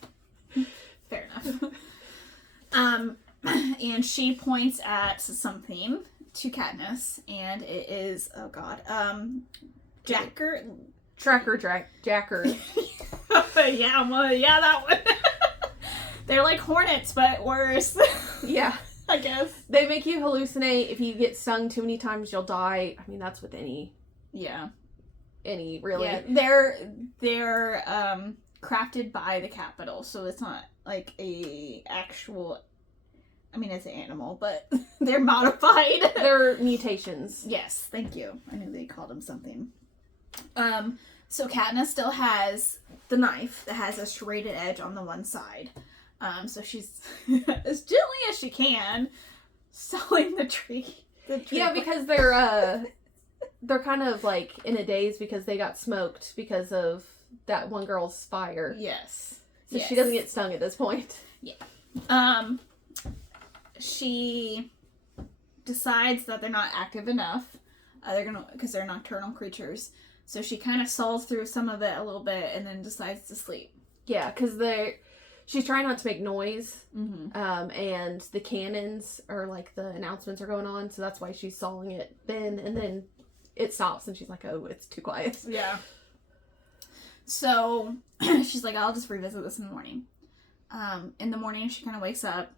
Fair enough. And she points at something to Katniss, and it is, oh god, Jacker? Jacker. Yeah, that one. They're like hornets, but worse. Yeah. I guess. They make you hallucinate. If you get stung too many times, you'll die. I mean, that's with any... Yeah. Really. Yeah, they're crafted by the Capitol, so it's not like a actual... I mean, it's an animal, but they're modified. They're mutations. Yes, thank you. I knew they called them something. So Katniss still has the knife that has a serrated edge on the one side. So she's, as gently as she can, sawing the tree. Yeah, because they're kind of like in a daze because they got smoked because of that one girl's fire. Yes. So she doesn't get stung at this point. Yeah. She decides that they're not active enough. Because they're nocturnal creatures. So she kind of saws through some of it a little bit and then decides to sleep. Yeah, because she's trying not to make noise. Mm-hmm. And the cannons are like the announcements are going on. So that's why she's sawing it then. And then it stops and she's like, oh, it's too quiet. Yeah. So she's like, I'll just revisit this in the morning. In the morning, she kind of wakes up,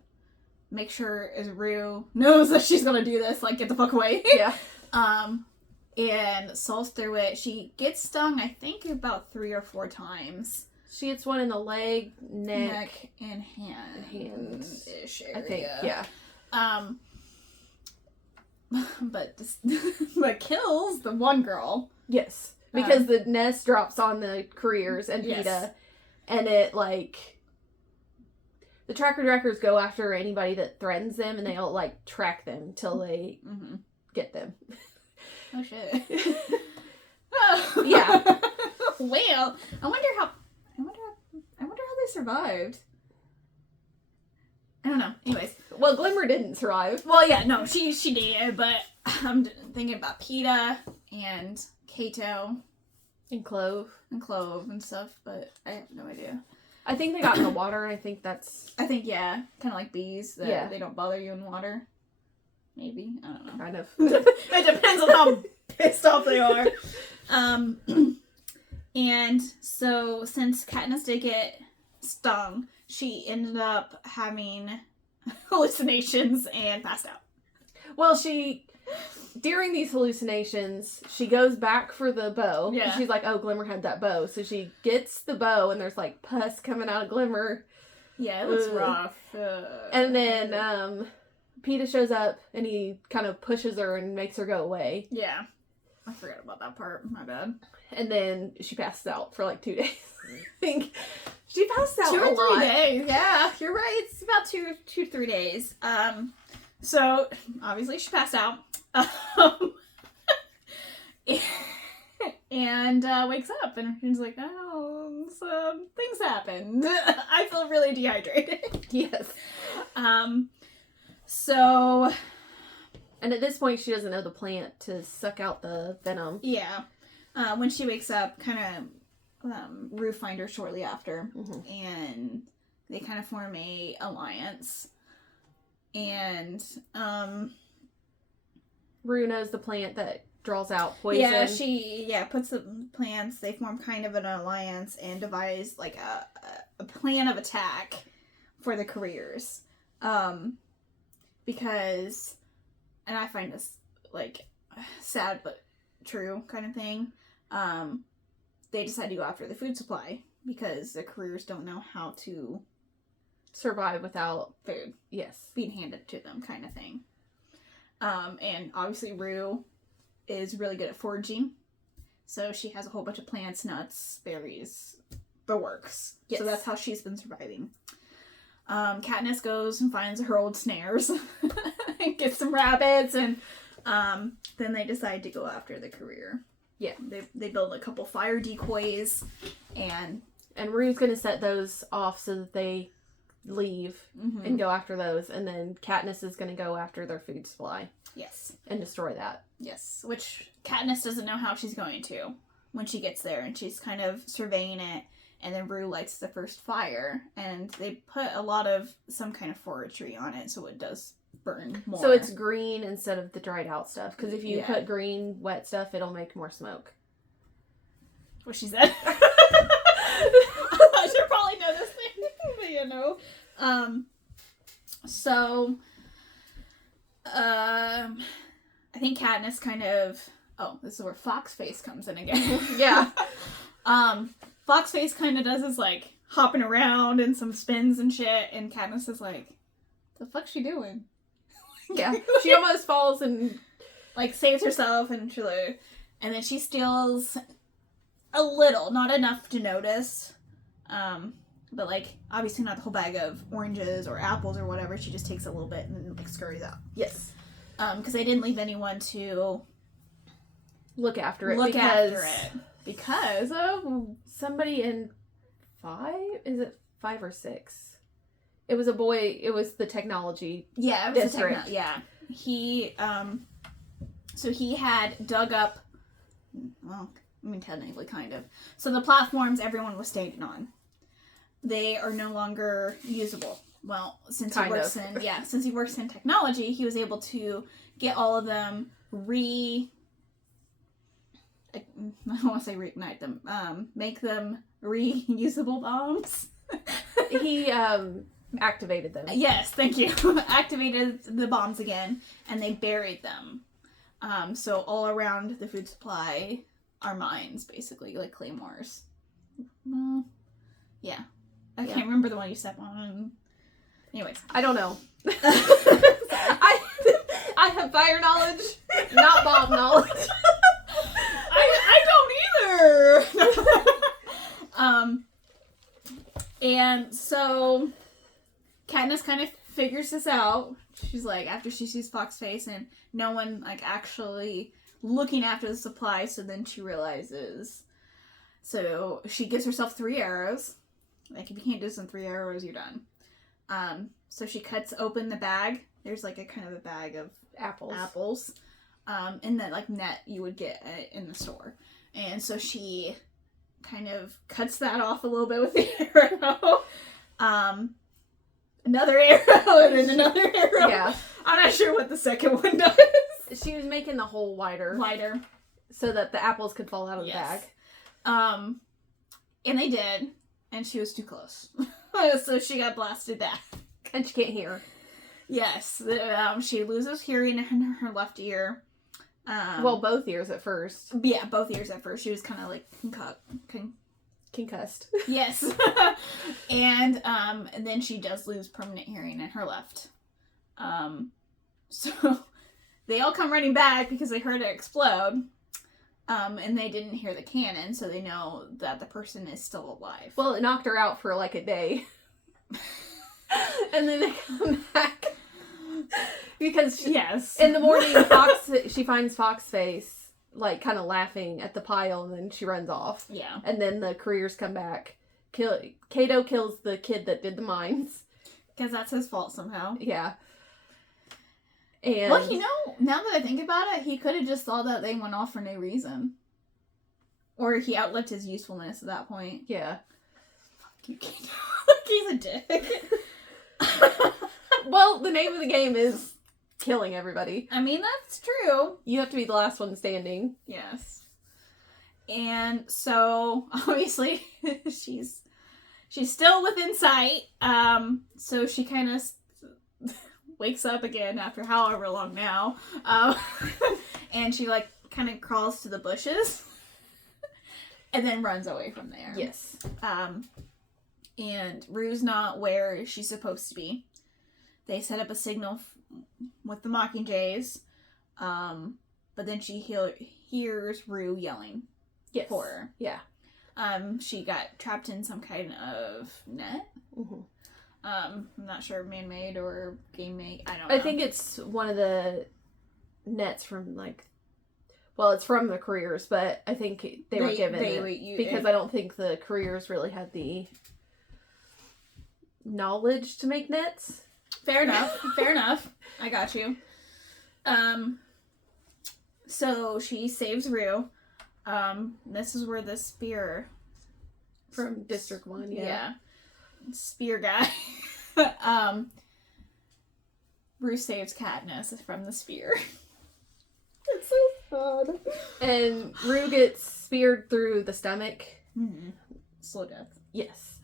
makes sure Rue knows that she's going to do this, like, get the fuck away. Yeah. And saws through it. She gets stung, I think, about 3 or 4 times. She gets one in the leg, neck and hands-ish area. I think, yeah. But kills the one girl. Yes. Because the nest drops on the careers and PETA. Yes. And it, like... The trackers go after anybody that threatens them, and they'll, like, track them till they get them. Oh, shit. Yeah. Well, I wonder how they survived. I don't know. Anyways. Well, Glimmer didn't survive. Well, yeah, no, she did, but I'm thinking about PETA and Kato. And Clove. And stuff, but I have no idea. I think they got in the water. I think, yeah, kind of like bees, that they don't bother you in water. Maybe. I don't know. Kind of. It depends on how pissed off they are. And so, since Katniss did get stung, she ended up having hallucinations and passed out. Well, during these hallucinations, she goes back for the bow. Yeah. She's like, oh, Glimmer had that bow. So she gets the bow, and there's, like, pus coming out of Glimmer. Yeah, it looks rough. And then, PETA shows up, and he kind of pushes her and makes her go away. Yeah. I forgot about that part. My bad. And then she passes out for, like, 2 days. I think she passed out 2 or 3 a lot. days. Yeah, you're right. It's about 2 to 3 days. So, obviously, she passed out. And wakes up, and she's like, oh, some things happened. I feel really dehydrated. Yes. So... And at this point, she doesn't know the plant to suck out the venom. Yeah. When she wakes up, kind of, Rue finds her shortly after, and they kind of form a alliance. And, Rue knows the plant that draws out poison. Yeah, she puts the plants, they form kind of an alliance and devise, like, a plan of attack for the careers. Because, and I find this, like, sad but true kind of thing, they decide to go after the food supply because the careers don't know how to survive without food. Yes. Being handed to them kind of thing. And obviously Rue is really good at foraging. So she has a whole bunch of plants, nuts, berries, the works. Yes. So that's how she's been surviving. Katniss goes and finds her old snares and gets some rabbits, and then they decide to go after the career. Yeah. They build a couple fire decoys, and Rue's gonna set those off so that they leave and go after those, and then Katniss is gonna go after their food supply. Yes. And destroy that. Yes. Which Katniss doesn't know how she's going to when she gets there, and she's kind of surveying it, and then Rue lights the first fire, and they put a lot of some kind of forestry on it, so it does burn more. So it's green instead of the dried out stuff, because if you put green wet stuff, it'll make more smoke. What she said. I should probably know this thing, but you know. I think Katniss kind of... Oh, this is where Foxface comes in again. Yeah. Foxface kind of does his, like, hopping around and some spins and shit, and Katniss is like, the fuck's she doing? Yeah. She almost falls and, like, saves herself, and and then she steals a little, not enough to notice, but, like, obviously not the whole bag of oranges or apples or whatever. She just takes a little bit and then, like, scurries out. Yes. Because they didn't leave anyone to look after it. Because of somebody in 5? Is it 5 or 6? It was a boy. It was the technology. Yeah, it was district. Yeah. He, so he had dug up, well, I mean, technically, kind of. So the platforms everyone was standing on, they are no longer usable. Well, since he works in technology, he was able to get all of them I don't want to say reignite them. Make them reusable bombs. He activated them. Yes, thank you. Activated the bombs again, and they buried them. So all around the food supply are mines, basically, like claymores. Well, Yeah. I can't remember the one you step on. Anyways. I don't know. I have fire knowledge, not bomb knowledge. I don't either. And so Katniss kind of figures this out. She's like, after she sees Fox's face and no one like actually looking after the supply, so then she realizes. So she gives herself 3 arrows. Like, if you can't do this in 3 arrows, you're done. So she cuts open the bag. There's like a kind of a bag of apples. In that like net you would get in the store. And so she kind of cuts that off a little bit with the arrow. Another arrow and then another arrow. Yeah. I'm not sure what the second one does. She was making the hole wider. So that the apples could fall out of the bag. And they did. And she was too close. So she got blasted back. And she can't hear. Yes. She loses hearing in her left ear. Well, both ears at first. Yeah, both ears at first. She was kind of like concussed. Yes. And then she does lose permanent hearing in her left. So they all come running back because they heard it explode. And they didn't hear the cannon, so they know that the person is still alive. Well, it knocked her out for like a day. And then they come back. Because in the morning, she finds Fox's face, like, kind of laughing at the pile, and then she runs off. Yeah. And then the couriers come back. Cato kills the kid that did the mines. Because that's his fault somehow. Yeah. And well, now that I think about it, he could have just thought that they went off for no reason. Or he outlived his usefulness at that point. Yeah. Fuck you, Cato. He's a dick. Well, the name of the game is killing everybody. I mean, that's true. You have to be the last one standing. Yes. And so, obviously, she's still within sight. So she kind of wakes up again after however long now. And she, like, kind of crawls to the bushes. And then runs away from there. Yes. And Rue's not where she's supposed to be. They set up a signal with the Mockingjays. But then she hears Rue yelling for her. Yeah. She got trapped in some kind of net. Mm-hmm. I'm not sure, man-made or game-made. I don't know. I think it's one of the nets from, like... Well, it's from the careers, but I think they were given it because I don't think the careers really had the knowledge to make nets. Fair enough. Fair enough. I got you. So she saves Rue. This is where the spear from District 1, yeah. Spear guy. Rue saves Katniss from the spear. It's so sad. And Rue gets speared through the stomach. Mm-hmm. Slow death. Yes.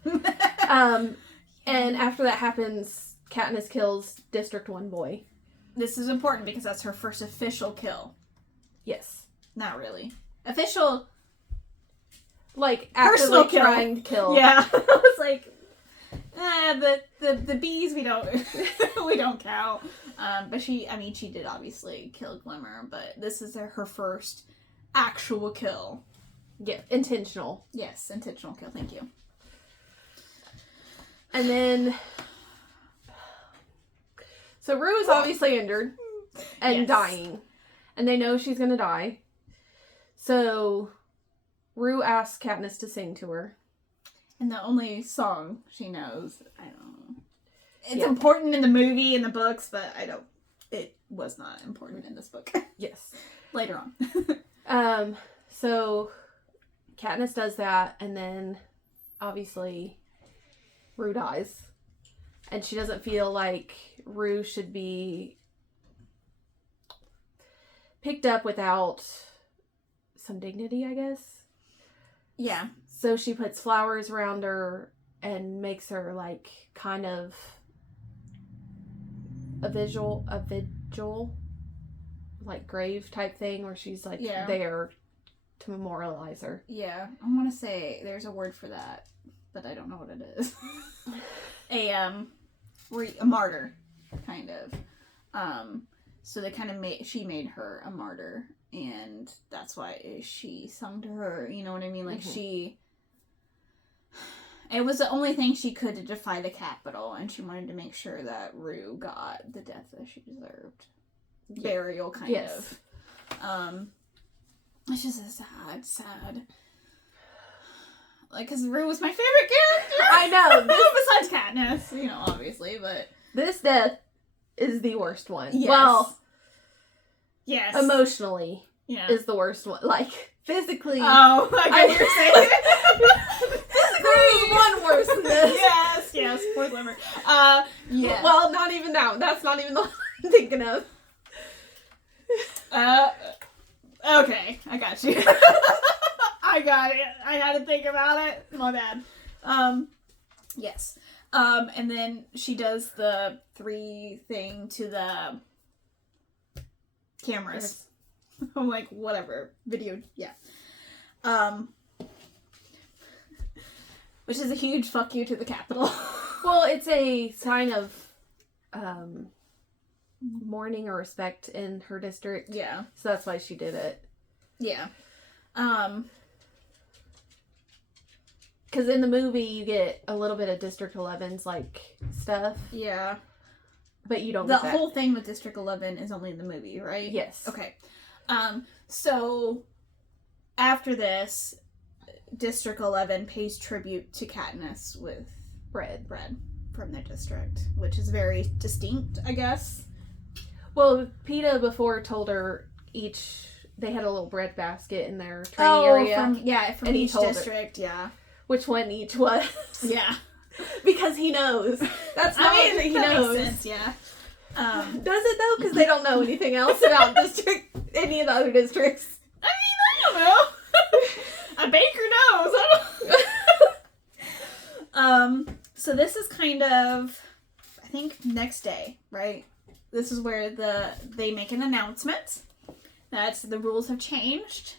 And after that happens, Katniss kills District 1 boy. This is important because that's her first official kill. Yes. Not really. Official. Like, actively trying to kill. Yeah. I was like, the bees we don't we don't count. But she did obviously kill Glimmer, but this is her first actual kill. Yeah, intentional. Yes, intentional kill. Thank you. And then, so Rue is obviously injured and dying, and they know she's gonna die. So Rue asks Katniss to sing to her. And the only song she knows, I don't know. It's important in the movie, in the books, but it was not important in this book. Yes. Later on. So Katniss does that, and then obviously Rue dies. And she doesn't feel like Rue should be picked up without some dignity, I guess. Yeah. So she puts flowers around her and makes her, like, kind of a vigil, like, grave type thing where she's, like, there to memorialize her. Yeah. I want to say there's a word for that. but I don't know what it is. A martyr, kind of. So they kind of she made her a martyr, and that's why she sung to her. You know what I mean? Like it was the only thing she could to defy the Capitol, and she wanted to make sure that Rue got the death that she deserved. Burial, kind of. It's just a sad. Like, because Rue was my favorite character. I know. Besides Katniss, you know, obviously, but this death is the worst one. Yes. Well, yes, emotionally, is the worst one. Like physically. Oh, I get what you're saying. Physically, one worse than this. Yes, poor Glimmer. Yeah. Well, not even now. That's not even the one I'm thinking of. Okay, I got you. I got it. I had to think about it. My bad. Yes. And then she does the 3 thing to the cameras. I'm like, whatever. Video, yeah. Which is a huge fuck you to the Capitol. Well, it's a sign of mourning or respect in her district. Yeah. So that's why she did it. Yeah. Because in the movie, you get a little bit of District 11's, like, stuff. Yeah. But you don't get that. The whole thing with District 11 is only in the movie, right? Yes. Okay. So, after this, District 11 pays tribute to Katniss with bread from their district, which is very distinct, I guess. Well, PETA before told her they had a little bread basket in their training area. From each district, yeah. Which one each was. Yeah. Because he knows. That's how he knows. Makes sense, yeah. Does it though? Because they don't know anything else about any of the other districts. I mean, I don't know. A baker knows. I don't... So this is kind of, I think, next day, right? This is where they make an announcement that the rules have changed.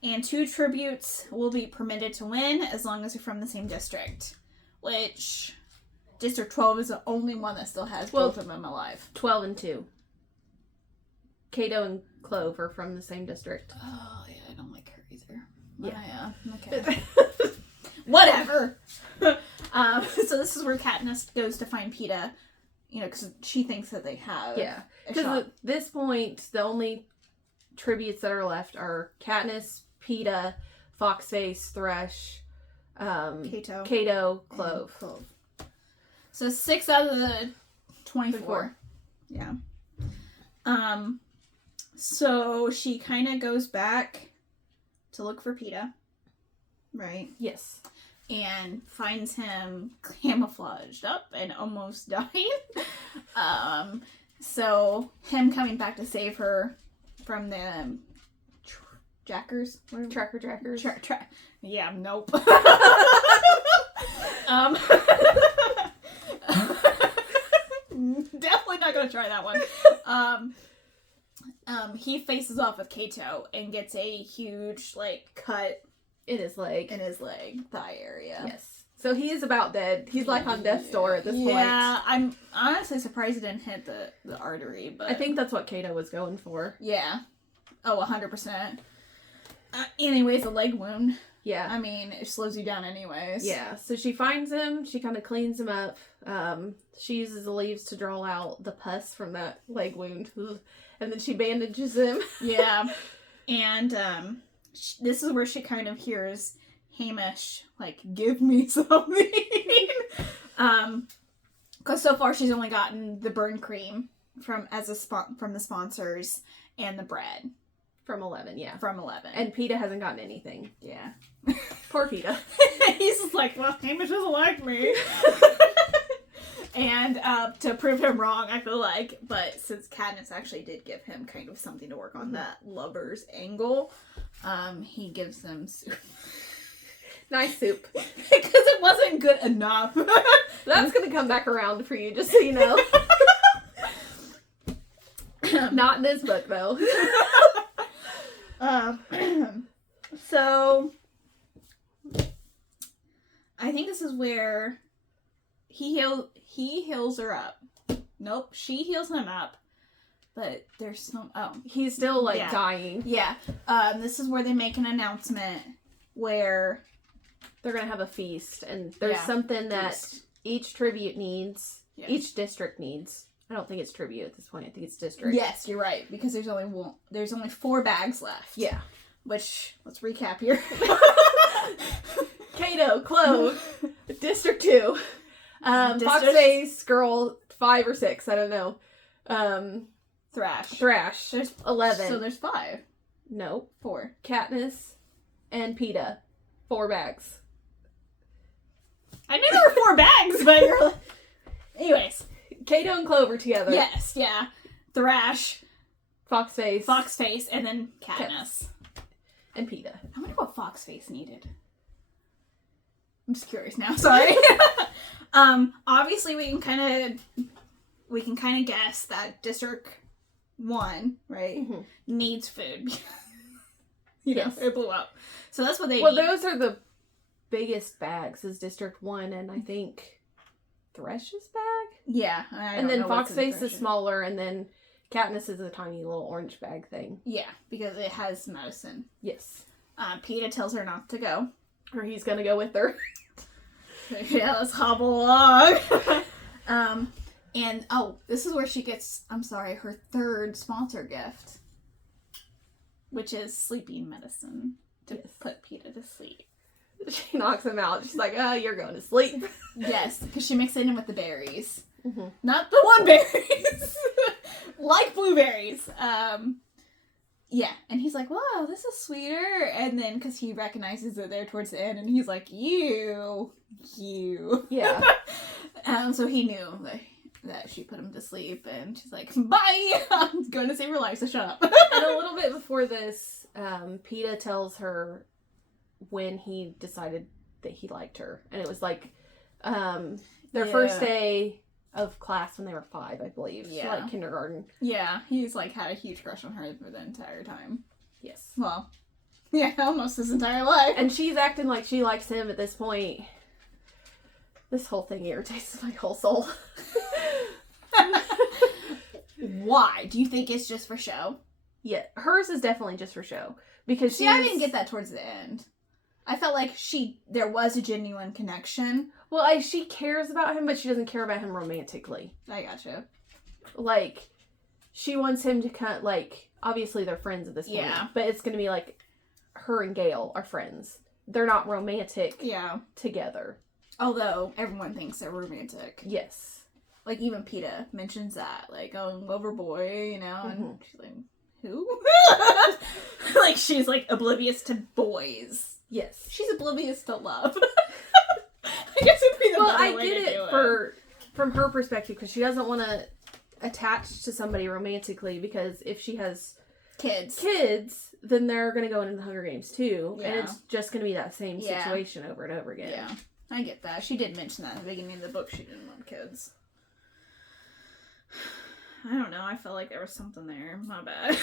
And 2 tributes will be permitted to win as long as they're from the same district. Which, District 12 is the only one that still has both of them alive. 12 and 2. Kato and Clove are from the same district. Oh, yeah, I don't like her either. Yeah. Okay. Whatever. So this is where Katniss goes to find PETA. You know, because she thinks that they have because at this point, the only tributes that are left are Katniss, PETA, Foxface, Thresh, Kato, Clove. So 6 out of the 24. Yeah. So she kind of goes back to look for PETA, right? Yes. And finds him camouflaged up and almost dying. So him coming back to save her from the jackers? Tracker jackers? Yeah, nope. Definitely not gonna try that one. He faces off with Kato and gets a huge, cut in his leg. Thigh area. Yes. So he is about dead. He's on death's door at this point. Yeah, I'm honestly surprised it didn't hit the artery, but... I think that's what Kato was going for. Yeah. Oh, 100%. Anyways, a leg wound. Yeah. I mean, it slows you down anyways. Yeah, so she finds him, she kind of cleans him up. She uses the leaves to draw out the pus from that leg wound. And then she bandages him. Yeah. And, this is where she kind of hears Hamish, give me something. Because so far she's only gotten the burn cream from the sponsors and the bread. From 11, yeah. From 11. And PETA hasn't gotten anything. Yeah. Poor PETA. He's just like, well, Hamish doesn't like me. And to prove him wrong, I feel like, but since Katniss actually did give him kind of something to work on that lover's angle, he gives them soup. Nice soup. Because it wasn't good enough. That's going to come back around for you, just so you know. Not in this book, though. So, I think think this is where he heals her up. Nope, she heals him up. But there's some... Oh. He's still, like, dying. Yeah. This is where they make an announcement where... They're going to have a feast. And there's something that each tribute needs. Yeah. Each district needs. I don't think it's tribute at this point. I think it's district. Yes, you're right. Because there's only 4 bags left. Yeah. Which, let's recap here. Cato, Clove, District 2. Foxface, Girl, 5 or 6. I don't know. Thrash. There's 11. So there's 5. No. 4. Katniss and PETA. 4 bags. I knew there were 4 bags, but... Anyways. Cato and Clover together. Yes, yeah. Thrash. Foxface. And then Katniss. And PETA. I wonder what Foxface needed. I'm just curious now. Sorry. Obviously we can kind of guess that District 1, right, needs food. You know, it blew up. So that's what they need. Well, those are the biggest bags, is District 1 and I think Thresh's bag? Yeah. And then Foxface is smaller, and then Katniss is a tiny little orange bag thing. Yeah, because it has medicine. Yes. PETA tells her not to go. Or he's gonna go with her. Yeah, let's hobble along. And, this is where she gets, her 3rd sponsor gift. Which is sleeping medicine to put PETA to sleep. She knocks him out. She's like, you're going to sleep. Yes, because she mixes it in with the berries. Mm-hmm. Not the one berries. Like blueberries. Yeah, and he's like, wow, this is sweeter. And then, because he recognizes it there towards the end, and he's like, you. Yeah. So he knew that she put him to sleep, and she's like, bye! I'm going to save her life, so shut up. And a little bit before this, PETA tells her when he decided that he liked her. And it was like, their first day of class when they were 5, I believe. Yeah. Like kindergarten. Yeah, he's like had a huge crush on her for the entire time. Yes. Well, yeah, almost his entire life. And she's acting like she likes him at this point. This whole thing irritates my whole soul. Why? Do you think it's just for show? Yeah, hers is definitely just for show. Because I didn't get that towards the end. I felt like there was a genuine connection. Well, she cares about him, but she doesn't care about him romantically. I gotcha. Like, she wants him to obviously they're friends at this point. Yeah. But it's going to be like, her and Gale are friends. They're not romantic together. Although, everyone thinks they're romantic. Yes. Like, even PETA mentions that. Like, lover boy, you know? And she's like, who? Like, she's, like, oblivious to boys. Yes. She's oblivious to love. I guess it'd be the better way to do it. I get it from her perspective, because she doesn't want to attach to somebody romantically, because if she has kids, then they're going to go into the Hunger Games, too. Yeah. And it's just going to be that same situation over and over again. Yeah. I get that. She did mention that at the beginning of the book. She didn't want kids. I don't know. I felt like there was something there. My bad.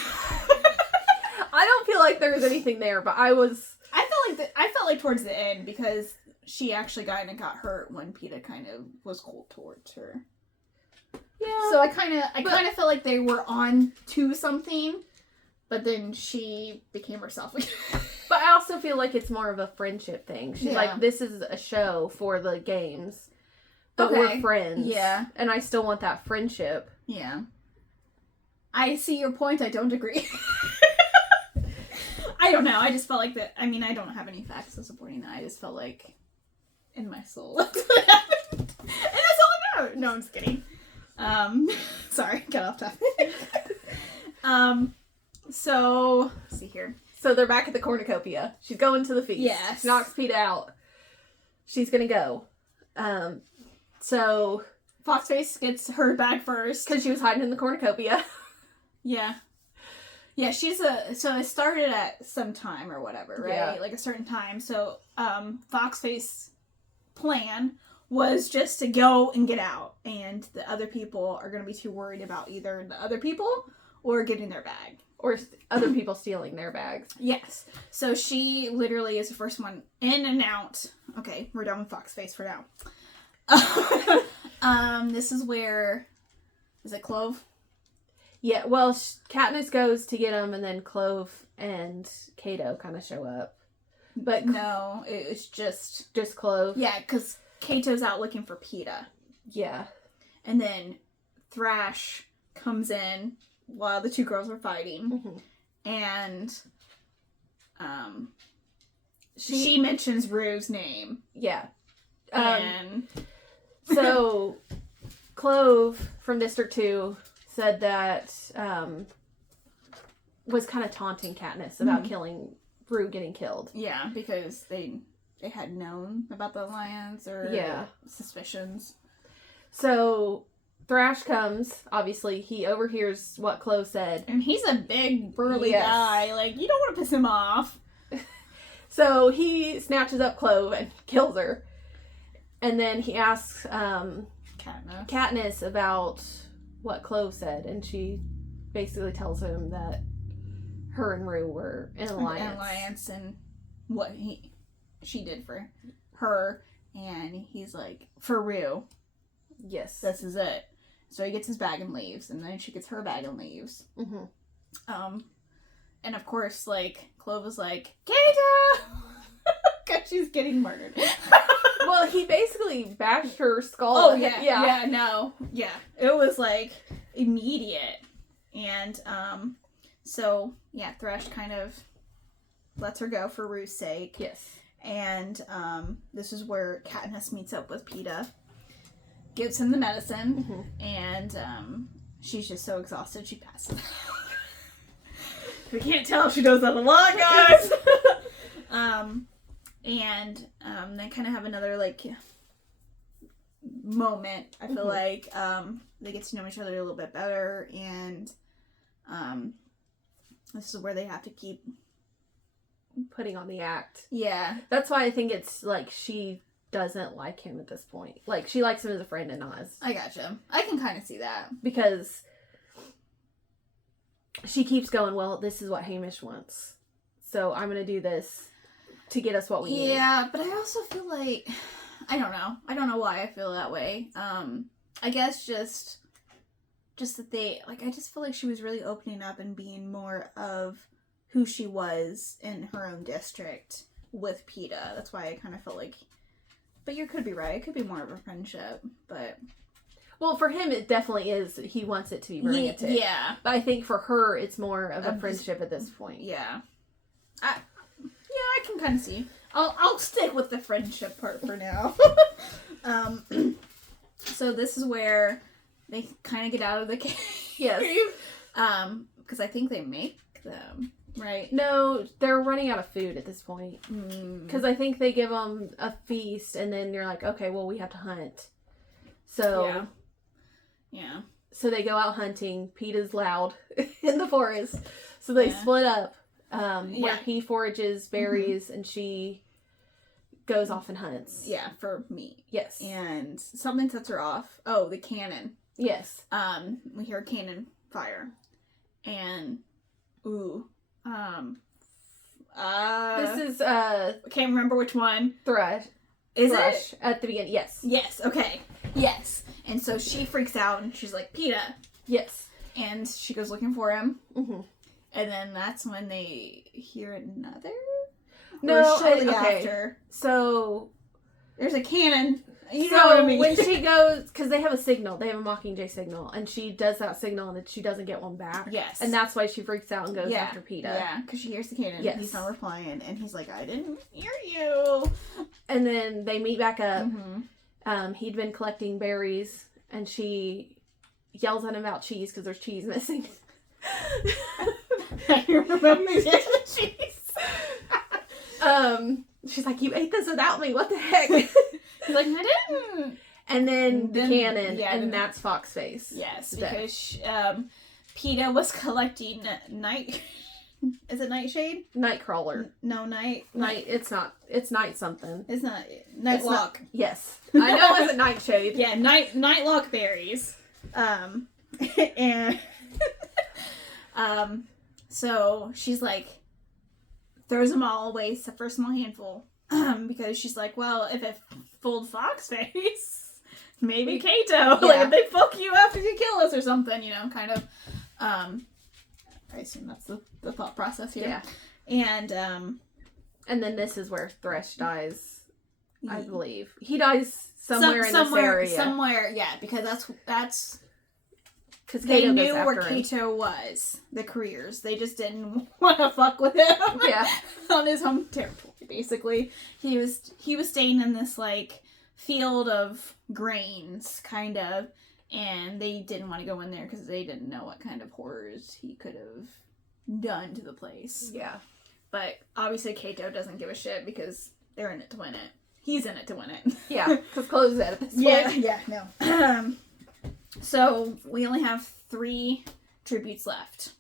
I don't feel like there was anything there, but I felt like towards the end, because she actually got hurt when PETA kind of was cold towards her. Yeah. So I kind of felt like they were on to something, but then she became herself again. But I also feel like it's more of a friendship thing. She's like, this is a show for the games, but we're friends. Yeah. And I still want that friendship. Yeah. I see your point. I don't agree. I don't know. I just felt like that. I mean, I don't have any facts supporting that. I just felt like in my soul. That's what happened. And that's all I know. No, I'm just kidding. Sorry. Got off topic. So, let's see here. So they're back at the cornucopia. She's going to the feast. Yes. She knocks PETA out. She's going to go. So Foxface gets her bag first. Because she was hiding in the cornucopia. Yeah. Yeah, so it started at some time or whatever, right? Yeah. Like a certain time. So, Foxface's plan was just to go and get out. And the other people are going to be too worried about either the other people or getting their bag. Or other people stealing their bags. Yes. So she literally is the first one in and out. Okay, we're done with Foxface for now. This is where... Is it Clove? Yeah, well, Katniss goes to get him, and then Clove and Cato kind of show up. But no, it's just Clove. Yeah, because Cato's out looking for Peeta. Yeah. And then Thrash comes in while the two girls are fighting. Mm-hmm. And she mentions Rue's name. Yeah. And so Clove from District 2 said that was kind of taunting Katniss about killing Rue getting killed. Yeah, because they had known about the alliance or suspicions. So Thrash comes, obviously, he overhears what Clove said. And he's a big, burly guy. Like, you don't want to piss him off. So he snatches up Clove and kills her. And then he asks Katniss about what Clove said. And she basically tells him that her and Rue were in an alliance. An alliance and what she did for her. And he's like, for Rue. Yes. This is it. So he gets his bag and leaves, and then she gets her bag and leaves. Mm-hmm. And of course, like, Clove was like, Kato! Because she's getting murdered. Well, he basically bashed her skull. Oh, yeah. Yeah. It was, like, immediate. And, so, yeah, Thresh kind of lets her go for Rue's sake. Yes. And, this is where Katniss meets up with Peeta. Gives him the medicine, and she's just so exhausted she passes out. We can't tell if she does that a lot, guys. And they kind of have another like moment. I feel like they get to know each other a little bit better, and this is where they have to keep putting on the act. Yeah, that's why I think it's like she doesn't like him at this point. Like, she likes him as a friend and not as... I gotcha. I can kind of see that. Because she keeps going, well, this is what Hamish wants. So I'm going to do this to get us what we need. Yeah, but I also feel like... I don't know. I don't know why I feel that way. I guess just that they... Like, I just feel like she was really opening up and being more of who she was in her own district with Peeta. That's why I kind of felt like... But you could be right. It could be more of a friendship, but... Well, for him, it definitely is. He wants it to be romantic. Yeah. But I think for her, it's more of a friendship at this point. Yeah. I can kind of see. I'll stick with the friendship part for now. So this is where they kind of get out of the cave. Yes. Because I think they make them... Right. No, they're running out of food at this point. Because I think they give them a feast, and then you're like, okay, well, we have to hunt. So, yeah. So they go out hunting. Peeta's loud in the forest. So they split up, where he forages berries, and she goes off and hunts. Yeah, for meat. Yes. And something sets her off. Oh, the cannon. Yes. We hear cannon fire. And, this is I can't remember which one. Thrush. Is Thrush it? at the beginning? Yes. Yes. Okay. Yes. And so she freaks out and she's like, Peeta. Yes. And she goes looking for him. Mm-hmm. And then that's when they hear another. No. Shortly after. So there's a cannon. You know what I mean? When she goes, because they have a signal, they have a Mockingjay signal, and she does that signal, and she doesn't get one back. Yes. And that's why she freaks out and goes after Peeta. Yeah, because she hears the cannon. Yes. He's not replying, and he's like, I didn't hear you. And then they meet back up. He'd been collecting berries, and she yells at him about cheese, because there's cheese missing. I remember the cheese. She's like, you ate this without me, what the heck? He's like, I didn't. And then the cannon, and that's Foxface. Yes, because Peeta was collecting night... Is it Nightshade? Nightcrawler. No, night... It's not. It's Night something. It's not... Nightlock. Yes. I know it's a Nightshade. Yeah, Nightlock berries. And... So she's like, throws them all away except for a small handful. Because she's like, well, if it fooled Foxface, maybe Kato. Yeah. Like, if they fuck you after you kill us or something, you know, kind of. I assume that's the thought process here. Yeah. And then this is where Thresh dies, I believe. He dies somewhere in this area. Somewhere, yeah, because that's because they knew where Kato was, the careers. They just didn't want to fuck with him. Yeah. On his home territory, basically. He was staying in this, like, field of grains, kind of, and they didn't want to go in there because they didn't know what kind of horrors he could have done to the place. Yeah. But obviously Kato doesn't give a shit because they're in it to win it. He's in it to win it. Yeah, because Chloe's dead at this point. Yeah, no. So we only have 3 tributes left.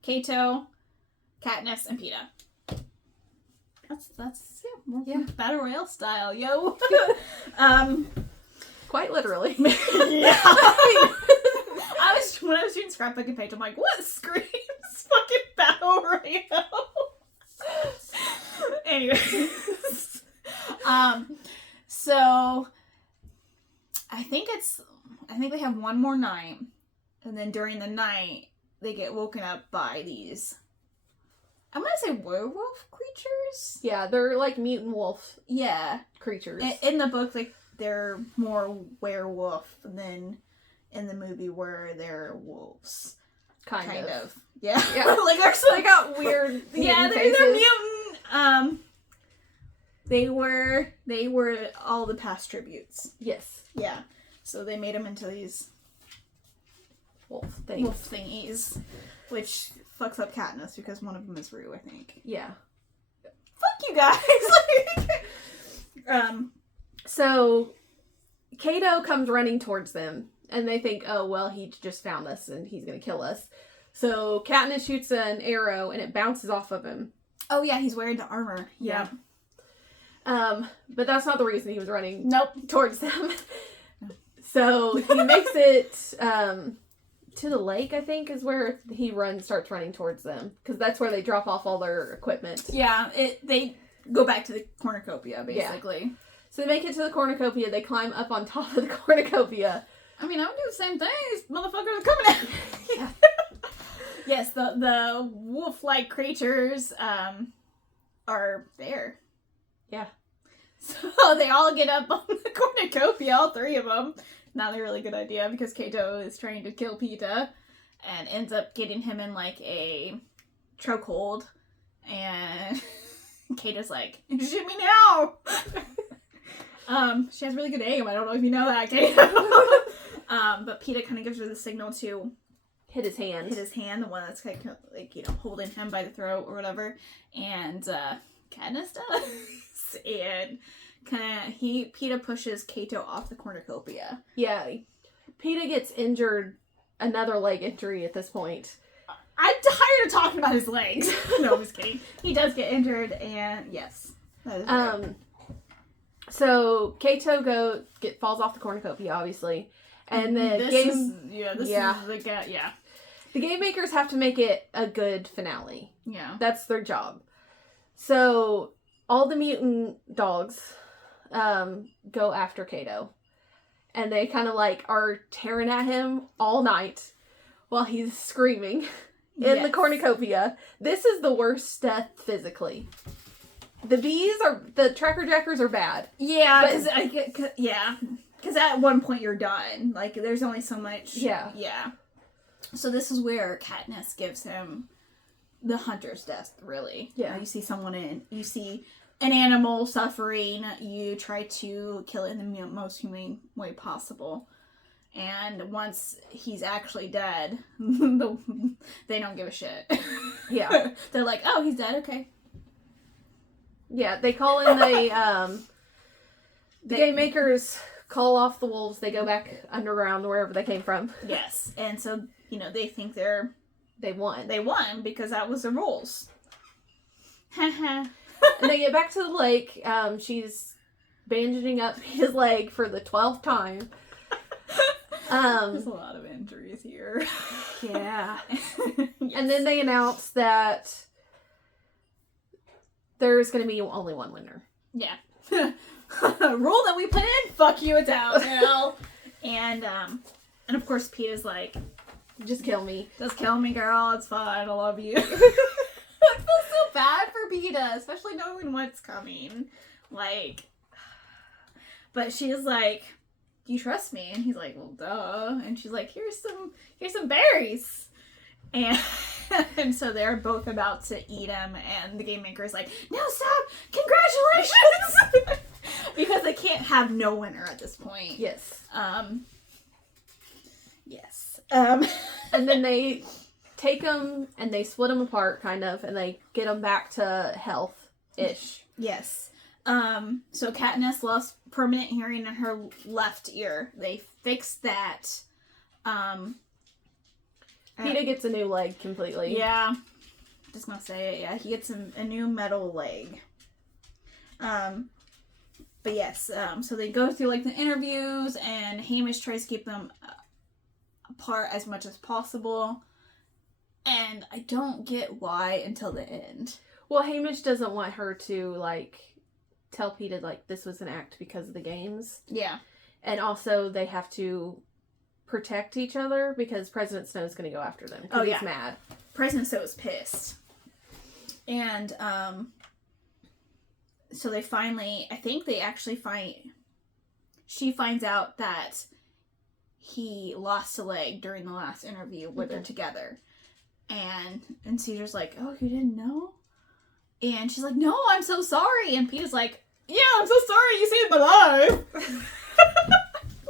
Kato, Katniss, and Peeta. That's Battle Royale style, yo. Quite literally. Yeah. When I was reading Scrapbook and page, I'm like, what screams fucking Battle Royale? Anyways. So I think they have one more night, and then during the night they get woken up by these, I'm gonna say werewolf creatures. Yeah, they're like mutant wolf. Yeah, creatures. In the book, like, they're more werewolf than in the movie where they're wolves. Kind of. Yeah. Like, actually, they got weird. Yeah, they're mutant. They were all the past tributes. Yes. Yeah. So they made them into these wolf thingies, which fucks up Katniss because one of them is Rue, I think. Yeah. Fuck you guys. So Kato comes running towards them, and they think, oh, well, he just found us and he's gonna kill us. So Katniss shoots an arrow and it bounces off of him. Oh yeah, he's wearing the armor. Yeah. But that's not the reason he was running towards them. So he makes it to the lake, I think, is where he starts running towards them. Because that's where they drop off all their equipment. Yeah, they go back to the cornucopia, basically. Yeah. So they make it to the cornucopia, they climb up on top of the cornucopia. I mean, I would do the same thing. These motherfuckers are coming at me. Yeah. Yes, the wolf-like creatures are there. Yeah. So they all get up on the cornucopia, all 3 of them. Not a really good idea because Kato is trying to kill Peeta and ends up getting him in, like, a chokehold. And Kato's like, shoot me now! She has really good aim. I don't know if you know that, Kato. But Peeta kind of gives her the signal to hit his hand, the one that's like you know, holding him by the throat or whatever. And Katniss does, and Peeta pushes Kato off the cornucopia. Yeah, Peeta gets injured, another leg injury at this point. I'm tired of talking about his legs. No, I'm just kidding. He does get injured, and yes, that is right. So Kato falls off the cornucopia, obviously, and then the game makers have to make it a good finale. Yeah, that's their job. So all the mutant dogs go after Kato, and they kind of like are tearing at him all night while he's screaming in the cornucopia. This is the worst death physically. The tracker jackers are bad. Yeah, because at one point you're done. Like, there's only so much. Yeah. Yeah. So this is where Katniss gives him the hunter's death, really. Yeah. You see an animal suffering, you try to kill it in the most humane way possible. And once he's actually dead, they don't give a shit. Yeah. They're like, oh, he's dead, okay. Yeah, they call in the game makers call off the wolves. They go back underground wherever they came from. Yes, and so, you know, they think they won. They won because that was the rules. And they get back to the lake. She's bandaging up his leg for the 12th time. There's a lot of injuries here. Yeah. Yes. And then they announced that there's going to be only one winner. Yeah. Rule that we put in, fuck you, it's out now. And of course Peta's like, just kill me. Just kill me, girl, it's fine, I love you. I feel so bad for Peta, especially knowing what's coming. Like, but she's like, do you trust me? And he's like, well, duh. And she's like, here's some berries. And so they're both about to eat them, and the game maker is like, no, stop! Congratulations! Because they can't have no winner at this point. Yes. Yes. And then they take them and they split them apart, kind of, and they get them back to health-ish. Yes. So Katniss lost permanent hearing in her left ear. They fixed that. Peta gets a new leg completely. Yeah. Just gonna say it, yeah. He gets a new metal leg. But yes, so they go through, like, the interviews, and Hamish tries to keep them apart as much as possible. And I don't get why until the end. Well, Hamish doesn't want her to, like, tell Peta, like, this was an act because of the games. Yeah. And also, they have to protect each other because President Snow's going to go after them. Oh, yeah. He's mad. President Snow is pissed. And, so they finally, I think they actually she finds out that he lost a leg during the last interview where they're together. And Caesar's like, oh, you didn't know? And she's like, no, I'm so sorry. And Peter's like, yeah, I'm so sorry you saved my life.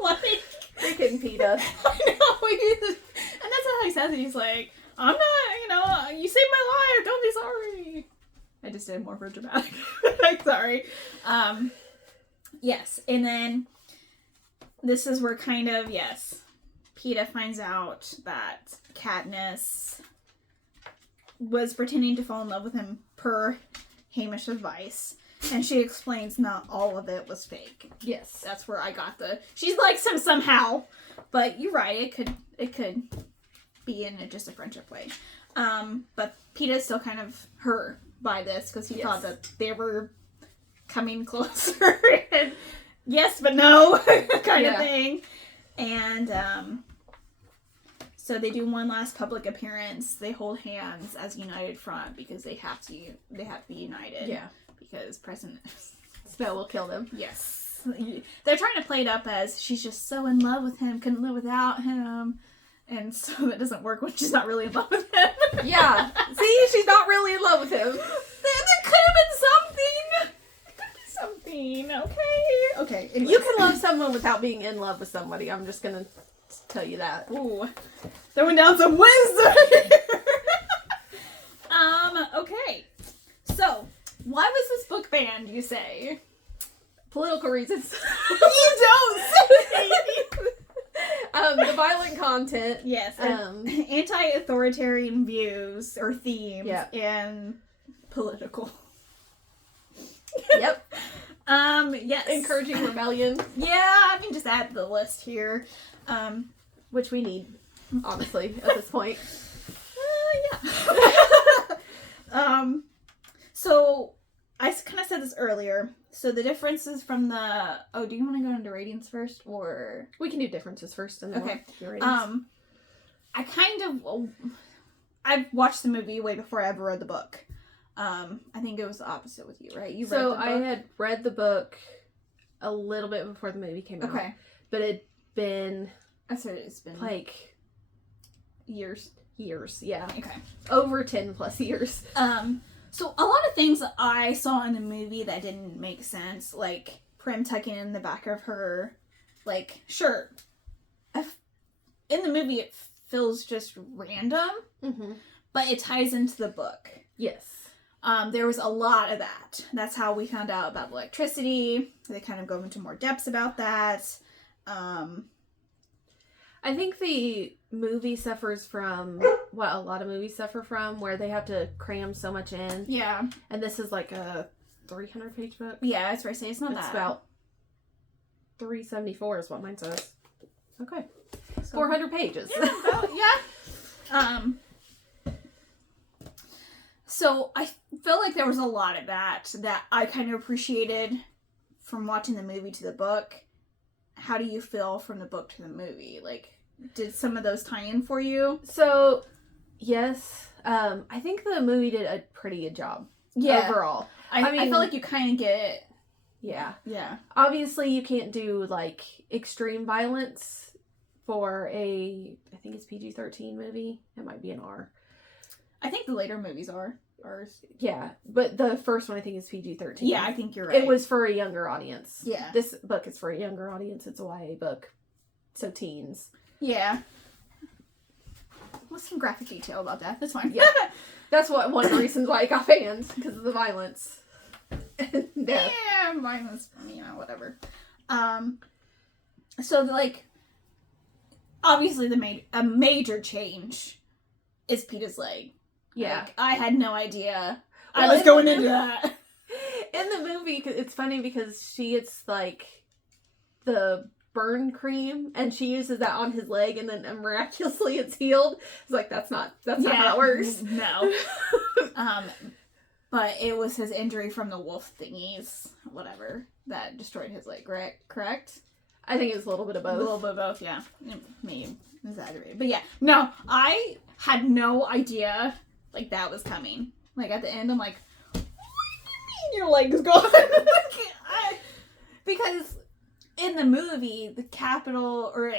Like, Freaking Peta. I know. And that's how he says it. He's like, I'm not, you saved my life. Don't be sorry. I just did more for dramatic. Sorry. Yes. And then this is where kind of, yes, Peta finds out that Katniss was pretending to fall in love with him per Hamish's advice. And she explains not all of it was fake. Yes. That's where I got she likes him somehow. But you're right, it could be in just a friendship way. But Peta's still kind of hurt by this because he thought that they were coming closer. And yes, but no kind of thing. And so they do one last public appearance. They hold hands as a united front because they have to be united. Yeah. Because President Snow will kill them. Yes. They're trying to play it up as she's just so in love with him, couldn't live without him. And so that doesn't work when she's not really in love with him. Yeah. See, she's not really in love with him. There could have been something. Okay. Okay. Anyways. You can love someone without being in love with somebody. I'm just gonna tell you that. Ooh. Throwing down some wisdom. Okay. So, why was this book banned, you say? Political reasons. You don't say! The violent content. Yes. Anti-authoritarian views or themes and political. Yep. Yes. Encouraging rebellion. Yeah, I can just add to the list here. Which we need, honestly, at this point. Yeah. So, I kind of said this earlier. So, the differences from the... Oh, do you want to go into ratings first, or... We can do differences first, and then okay. we'll do ratings. I kind of... I've watched the movie way before I ever read the book. I think it was the opposite with you, right? You read the book? I had read the book a little bit before the movie came out. Okay. But it'd been... I said it's been... Like... Years, yeah. Okay. Over 10 plus years. So a lot of things I saw in the movie that didn't make sense, like Prim tucking in the back of her, like, shirt. In the movie, it feels just random, but it ties into the book. Yes. There was a lot of that. That's how we found out about electricity. They kind of go into more depths about that. I think the movie suffers from what a lot of movies suffer from, where they have to cram so much in. Yeah. And this is like a 300-page book. Yeah, that's what I say. It's not that. It's about 374 is what mine says. Okay. So, 400 pages. Yeah, about, yeah. So I feel like there was a lot of that I kind of appreciated from watching the movie to the book. How do you feel from the book to the movie? Like, did some of those tie in for you? So, yes. I think the movie did a pretty good job. Yeah. Overall. I mean, I feel like you kind of get... Yeah. Yeah. Obviously, you can't do, like, extreme violence for I think it's PG-13 movie. It might be an R. I think the later movies are. Yeah, but the first one I think is PG-13. Yeah, I think you're right. It was for a younger audience. Yeah. This book is for a younger audience. It's a YA book. So teens. Yeah. What's some graphic detail about that? That's fine. Yeah. That's one of the reasons why it got banned. Because of the violence. Yeah, violence, whatever. So, like, obviously a major change is Peeta's leg. Yeah. Like, I had no idea Well, I was going into that. In the movie, it's funny because she gets, like, the burn cream, and she uses that on his leg, and then miraculously it's healed. It's like, that's not how it works. No. But it was his injury from the wolf thingies, whatever, that destroyed his leg, correct? I think it's a little bit of both. A little bit of both, yeah. Maybe exaggerated. But yeah, no, I had no idea, like, that was coming. Like, at the end, I'm like, what do you mean your leg is gone? Because in the movie, the Capitol, or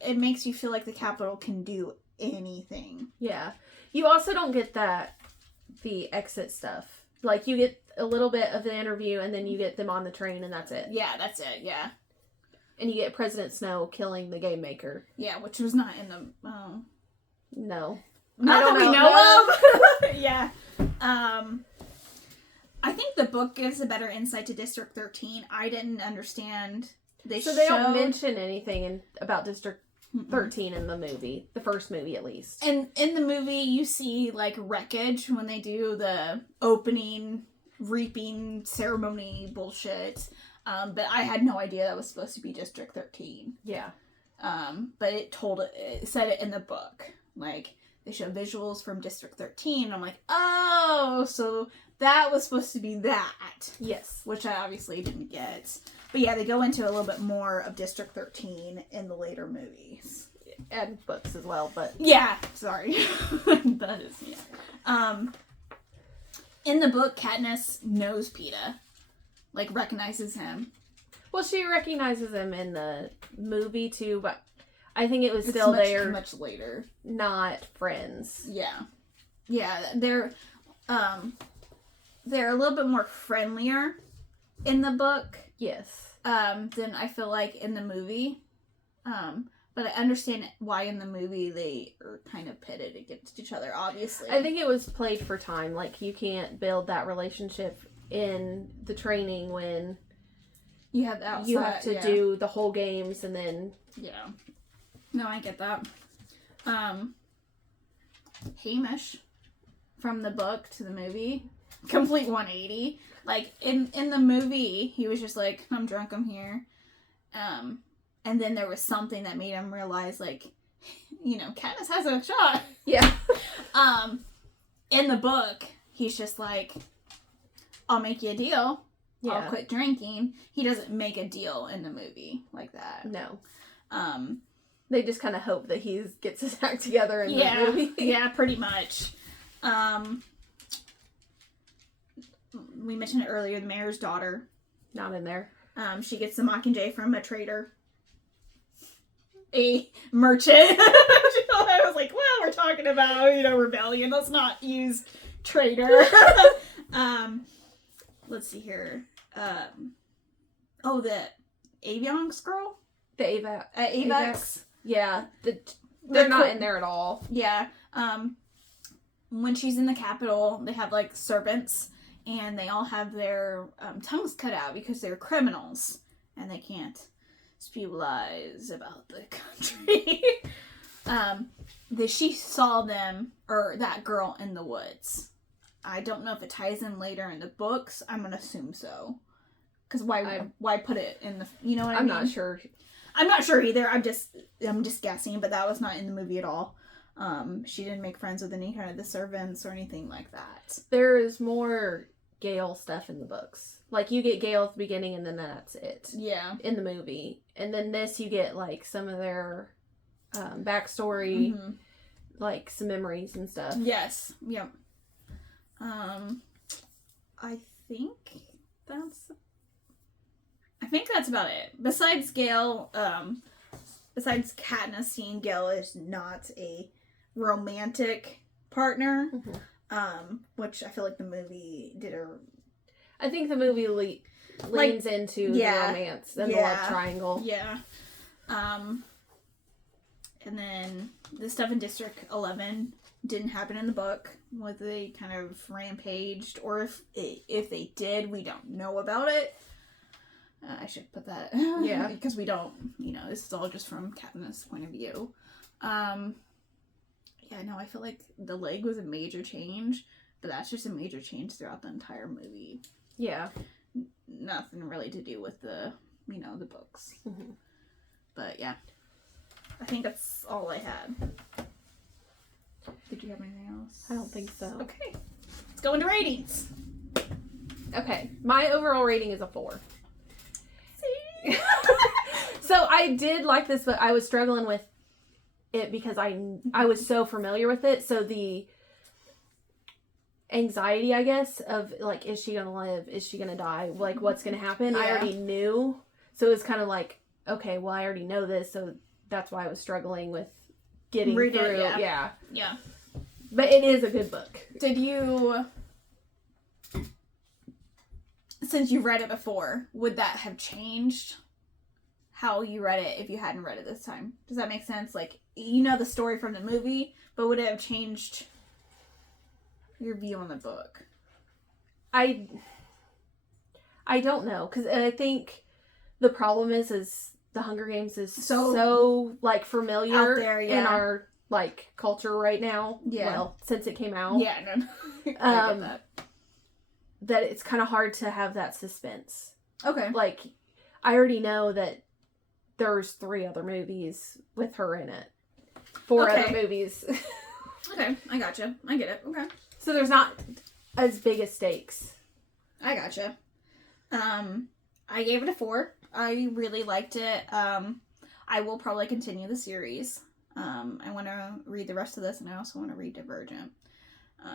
it makes you feel like the Capitol can do anything. Yeah. You also don't get the exit stuff. Like, you get a little bit of the interview, and then you get them on the train, and that's it. Yeah, that's it, yeah. And you get President Snow killing the game maker. Yeah, which was not in the... No. Not that we know of! Yeah. I think the book gives a better insight to District 13. I didn't understand... They don't mention anything about District 13 in the movie. The first movie, at least. And in the movie, you see, like, wreckage when they do the opening reaping ceremony bullshit. But I had no idea that was supposed to be District 13. Yeah. But it said it in the book. Like, they show visuals from District 13. And I'm like, oh, so that was supposed to be that. Yes. Which I obviously didn't get. But yeah, they go into a little bit more of District 13 in the later movies. And books as well, but... Yeah, sorry. That is, yeah. In the book, Katniss knows Peeta. Like, recognizes him. Well, she recognizes him in the movie, too, but I think it was still much later. Not friends. Yeah. Yeah, they're a little bit more friendlier in the book. Yes. Than I feel like in the movie. But I understand why in the movie they are kind of pitted against each other, obviously. I think it was played for time. Like, you can't build that relationship in the training when you have outside, you have to do the whole games and then... Yeah. No, I get that. Hamish, from the book to the movie, complete 180. Like, in the movie, he was just like, I'm drunk, I'm here. And then there was something that made him realize, like, Katniss has a shot. Yeah. In the book, he's just like, I'll make you a deal. Yeah. I'll quit drinking. He doesn't make a deal in the movie like that. No. They just kind of hope that he gets his act together in the movie. Yeah, pretty much. We mentioned it earlier, the mayor's daughter. Not in there. She gets the Mockingjay from a trader. A merchant. I was like, well, we're talking about, rebellion. Let's not use trader. Let's see here. The Avionx girl? The Avex. Yeah. They're not in there at all. Yeah. When she's in the Capitol, they have, like, servants, and they all have their tongues cut out because they're criminals, and they can't spew lies about the country. She saw them, or that girl, in the woods. I don't know if it ties in later in the books. I'm gonna assume so. Because why put it in the... You know what I mean? I'm not sure. I'm not sure either. I'm just guessing, but that was not in the movie at all. She didn't make friends with any kind of the servants or anything like that. There is more Gale stuff in the books. Like, you get Gale at the beginning, and then that's it. Yeah. In the movie. And then this, you get, like, some of their backstory, like, some memories and stuff. Yes. Yep. I think that's about it. Besides Gale, besides Katniss seeing Gale is not a romantic partner, which I feel like the movie did I think the movie leans into the romance and the love triangle. Yeah. And then the stuff in District 11 didn't happen in the book. Whether they kind of rampaged, or if they did, we don't know about it. I should put that. Yeah. Because we don't, this is all just from Katniss' point of view. Yeah, no, I feel like the leg was a major change, but that's just a major change throughout the entire movie. Yeah. Nothing really to do with the, the books. But yeah, I think that's all I had. Did you have anything else? I don't think so. Okay. Let's go into ratings. Okay. My overall rating is a 4. See? So I did like this, but I was struggling with it because I was so familiar with it. So the anxiety, I guess, of like, is she gonna live? Is she gonna die? Like, what's gonna happen? I already knew. So it was kind of like, okay, well, I already know this, so that's why I was struggling with getting through. Yeah. But it is a good book. Did you, since you read it before, would that have changed how you read it if you hadn't read it this time? Does that make sense? Like, you know the story from the movie, but would it have changed your view on the book? I don't know, because I think the problem is the Hunger Games is so like familiar out there, in our like culture right now. Yeah. Well, since it came out. Yeah, no. I get that. That it's kind of hard to have that suspense. Okay. Like, I already know that there's 3 other movies with her in it. 4 other movies. Okay, I gotcha. I get it. Okay. So there's not as big as stakes. I gotcha. I gave it a 4. I really liked it. I will probably continue the series. I want to read the rest of this, and I also want to read Divergent.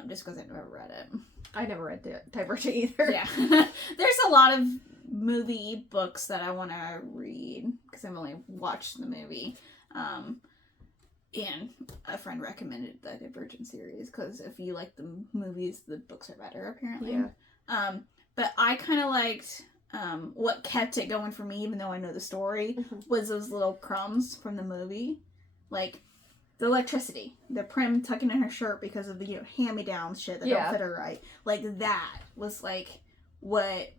Just because I've never read it. I never read Divergent either. Yeah. There's a lot of movie books that I want to read, because I've only watched the movie. And a friend recommended the Divergent series, because if you like the movies, the books are better, apparently. Yeah. But I kind of liked, what kept it going for me, even though I know the story, was those little crumbs from the movie. Like, the electricity. The Prim tucking in her shirt because of the, hand-me-down shit that don't fit her right. Like, that was, like, what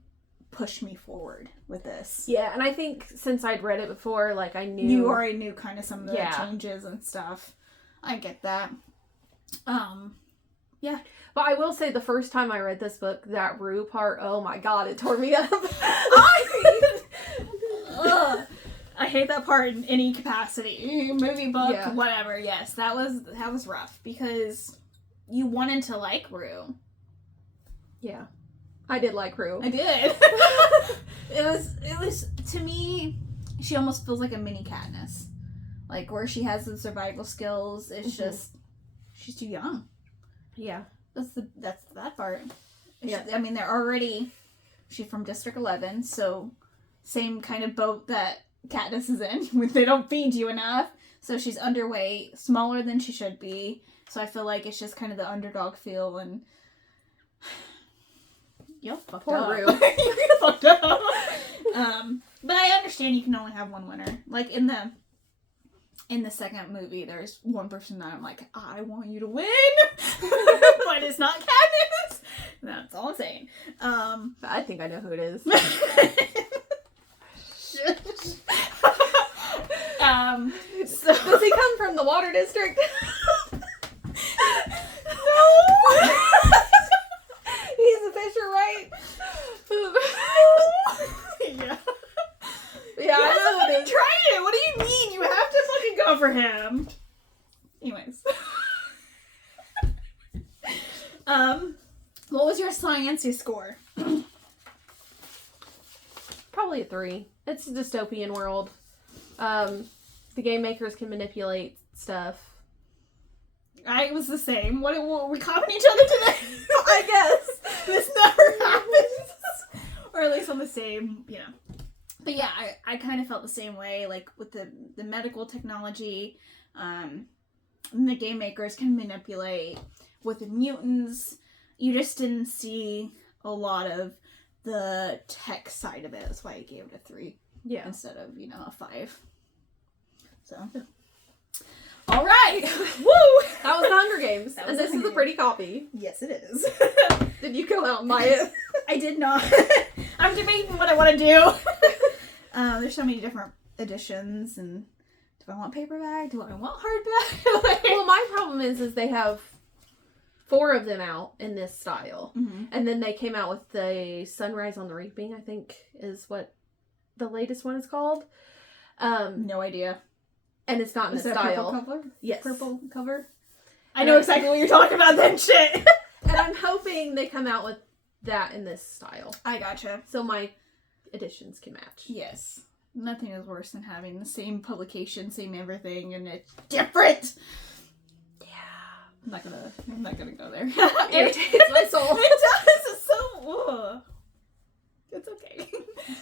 pushed me forward with this. Yeah, and I think since I'd read it before, like, I knew... You already knew kind of some of the changes and stuff. I get that. Yeah. But I will say, the first time I read this book, that Rue part, oh my god, it tore me up. I hate that part in any capacity. Movie, book, whatever. Yes, that was rough, because you wanted to like Rue. Yeah. I did like Rue. I did. It was, to me, she almost feels like a mini Katniss. Like, where she has the survival skills, it's just, she's too young. Yeah. That's that part. Yeah. I mean, she's from District 11, so same kind of boat that Katniss is in, when they don't feed you enough. So she's underweight, smaller than she should be. So I feel like it's just kind of the underdog feel, and you're fucked up. Poor Rue. You're fucked up. But I understand you can only have one winner. Like, in the second movie, there's one person that I'm like, I want you to win, but it's not Katniss. That's all I'm saying. I think I know who it is. So does he come from the Water District? No. He's a Fisher, right? Yeah. Yeah, I know what it is. Try it. What What was your sciencey score? Probably a 3. It's a dystopian world. The game makers can manipulate stuff. I was the same. What were we copying each other today? I guess. This never happens. Or at least on the same, you know. But yeah, I kind of felt the same way, like with the medical technology. The game makers can manipulate. With the mutants, you just didn't see a lot of the tech side of it. That's why I gave it a 3. Yeah. Instead of, a 5. So. All right. Woo! That was the Hunger Games. That And was this the is a Hunger pretty copy. Yes, it is. Did you go out and buy it? I did not. I'm debating what I want to do. There's so many different editions, and do I want paperback? Do I want hardback? Well, my problem is they have 4 of them out in this style. Mm-hmm. And then they came out with the Sunrise on the Reaping, I think is what the latest one is called. No idea. And it's not in Is this that style. purple cover? Yes. Purple cover? I know exactly what you're talking about then, shit. And I'm hoping they come out with that in this style. I gotcha. So my editions can match. Yes. Nothing is worse than having the same publication, same everything, and it's different. Yeah. I'm not gonna go there. Irritates my soul. It does. It's so. Ugh. It's okay.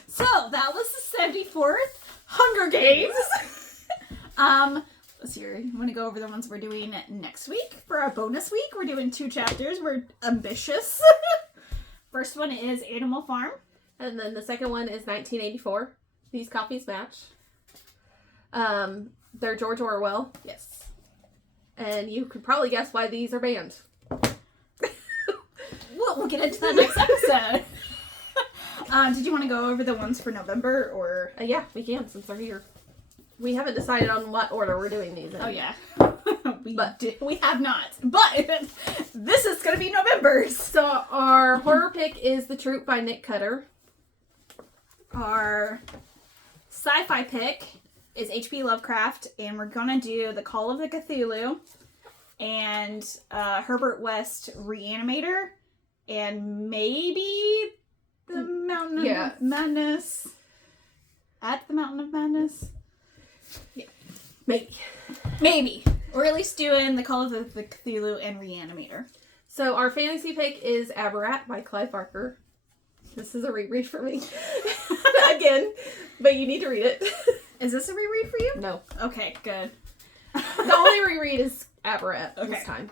So that was the 74th Hunger Games. Let's see here. You want to go over the ones we're doing next week for our bonus week? We're doing 2 chapters. We're ambitious. First one is Animal Farm. And then the second one is 1984. These copies match. They're George Orwell. Yes. And you could probably guess why these are banned. We'll get into that next episode. Did you want to go over the ones for November or? Yeah, we can since they're here. We haven't decided on what order we're doing these in. Oh yeah. We have not. But this is going to be November's. So our horror pick is The Troop by Nick Cutter. Our sci-fi pick is H.P. Lovecraft, and we're going to do The Call of the Cthulhu and Herbert West Reanimator and maybe The Mountain of Madness. At the Mountain of Madness? Yeah. Maybe. Or at least doing The Call of the Cthulhu and Reanimator. So our fantasy pick is Aberrat by Clive Barker. This is a reread for me. Again. But you need to read it. Is this a reread for you? No. Okay, good. The only reread is Aberrat this time.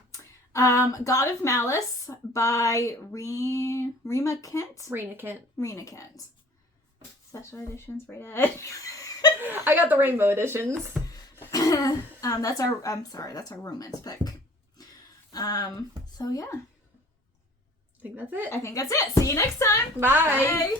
God of Malice by Rena Kent. Special editions rated. I got the rainbow editions. That's our romance pick. So yeah. I think that's it. See you next time. Bye. Bye.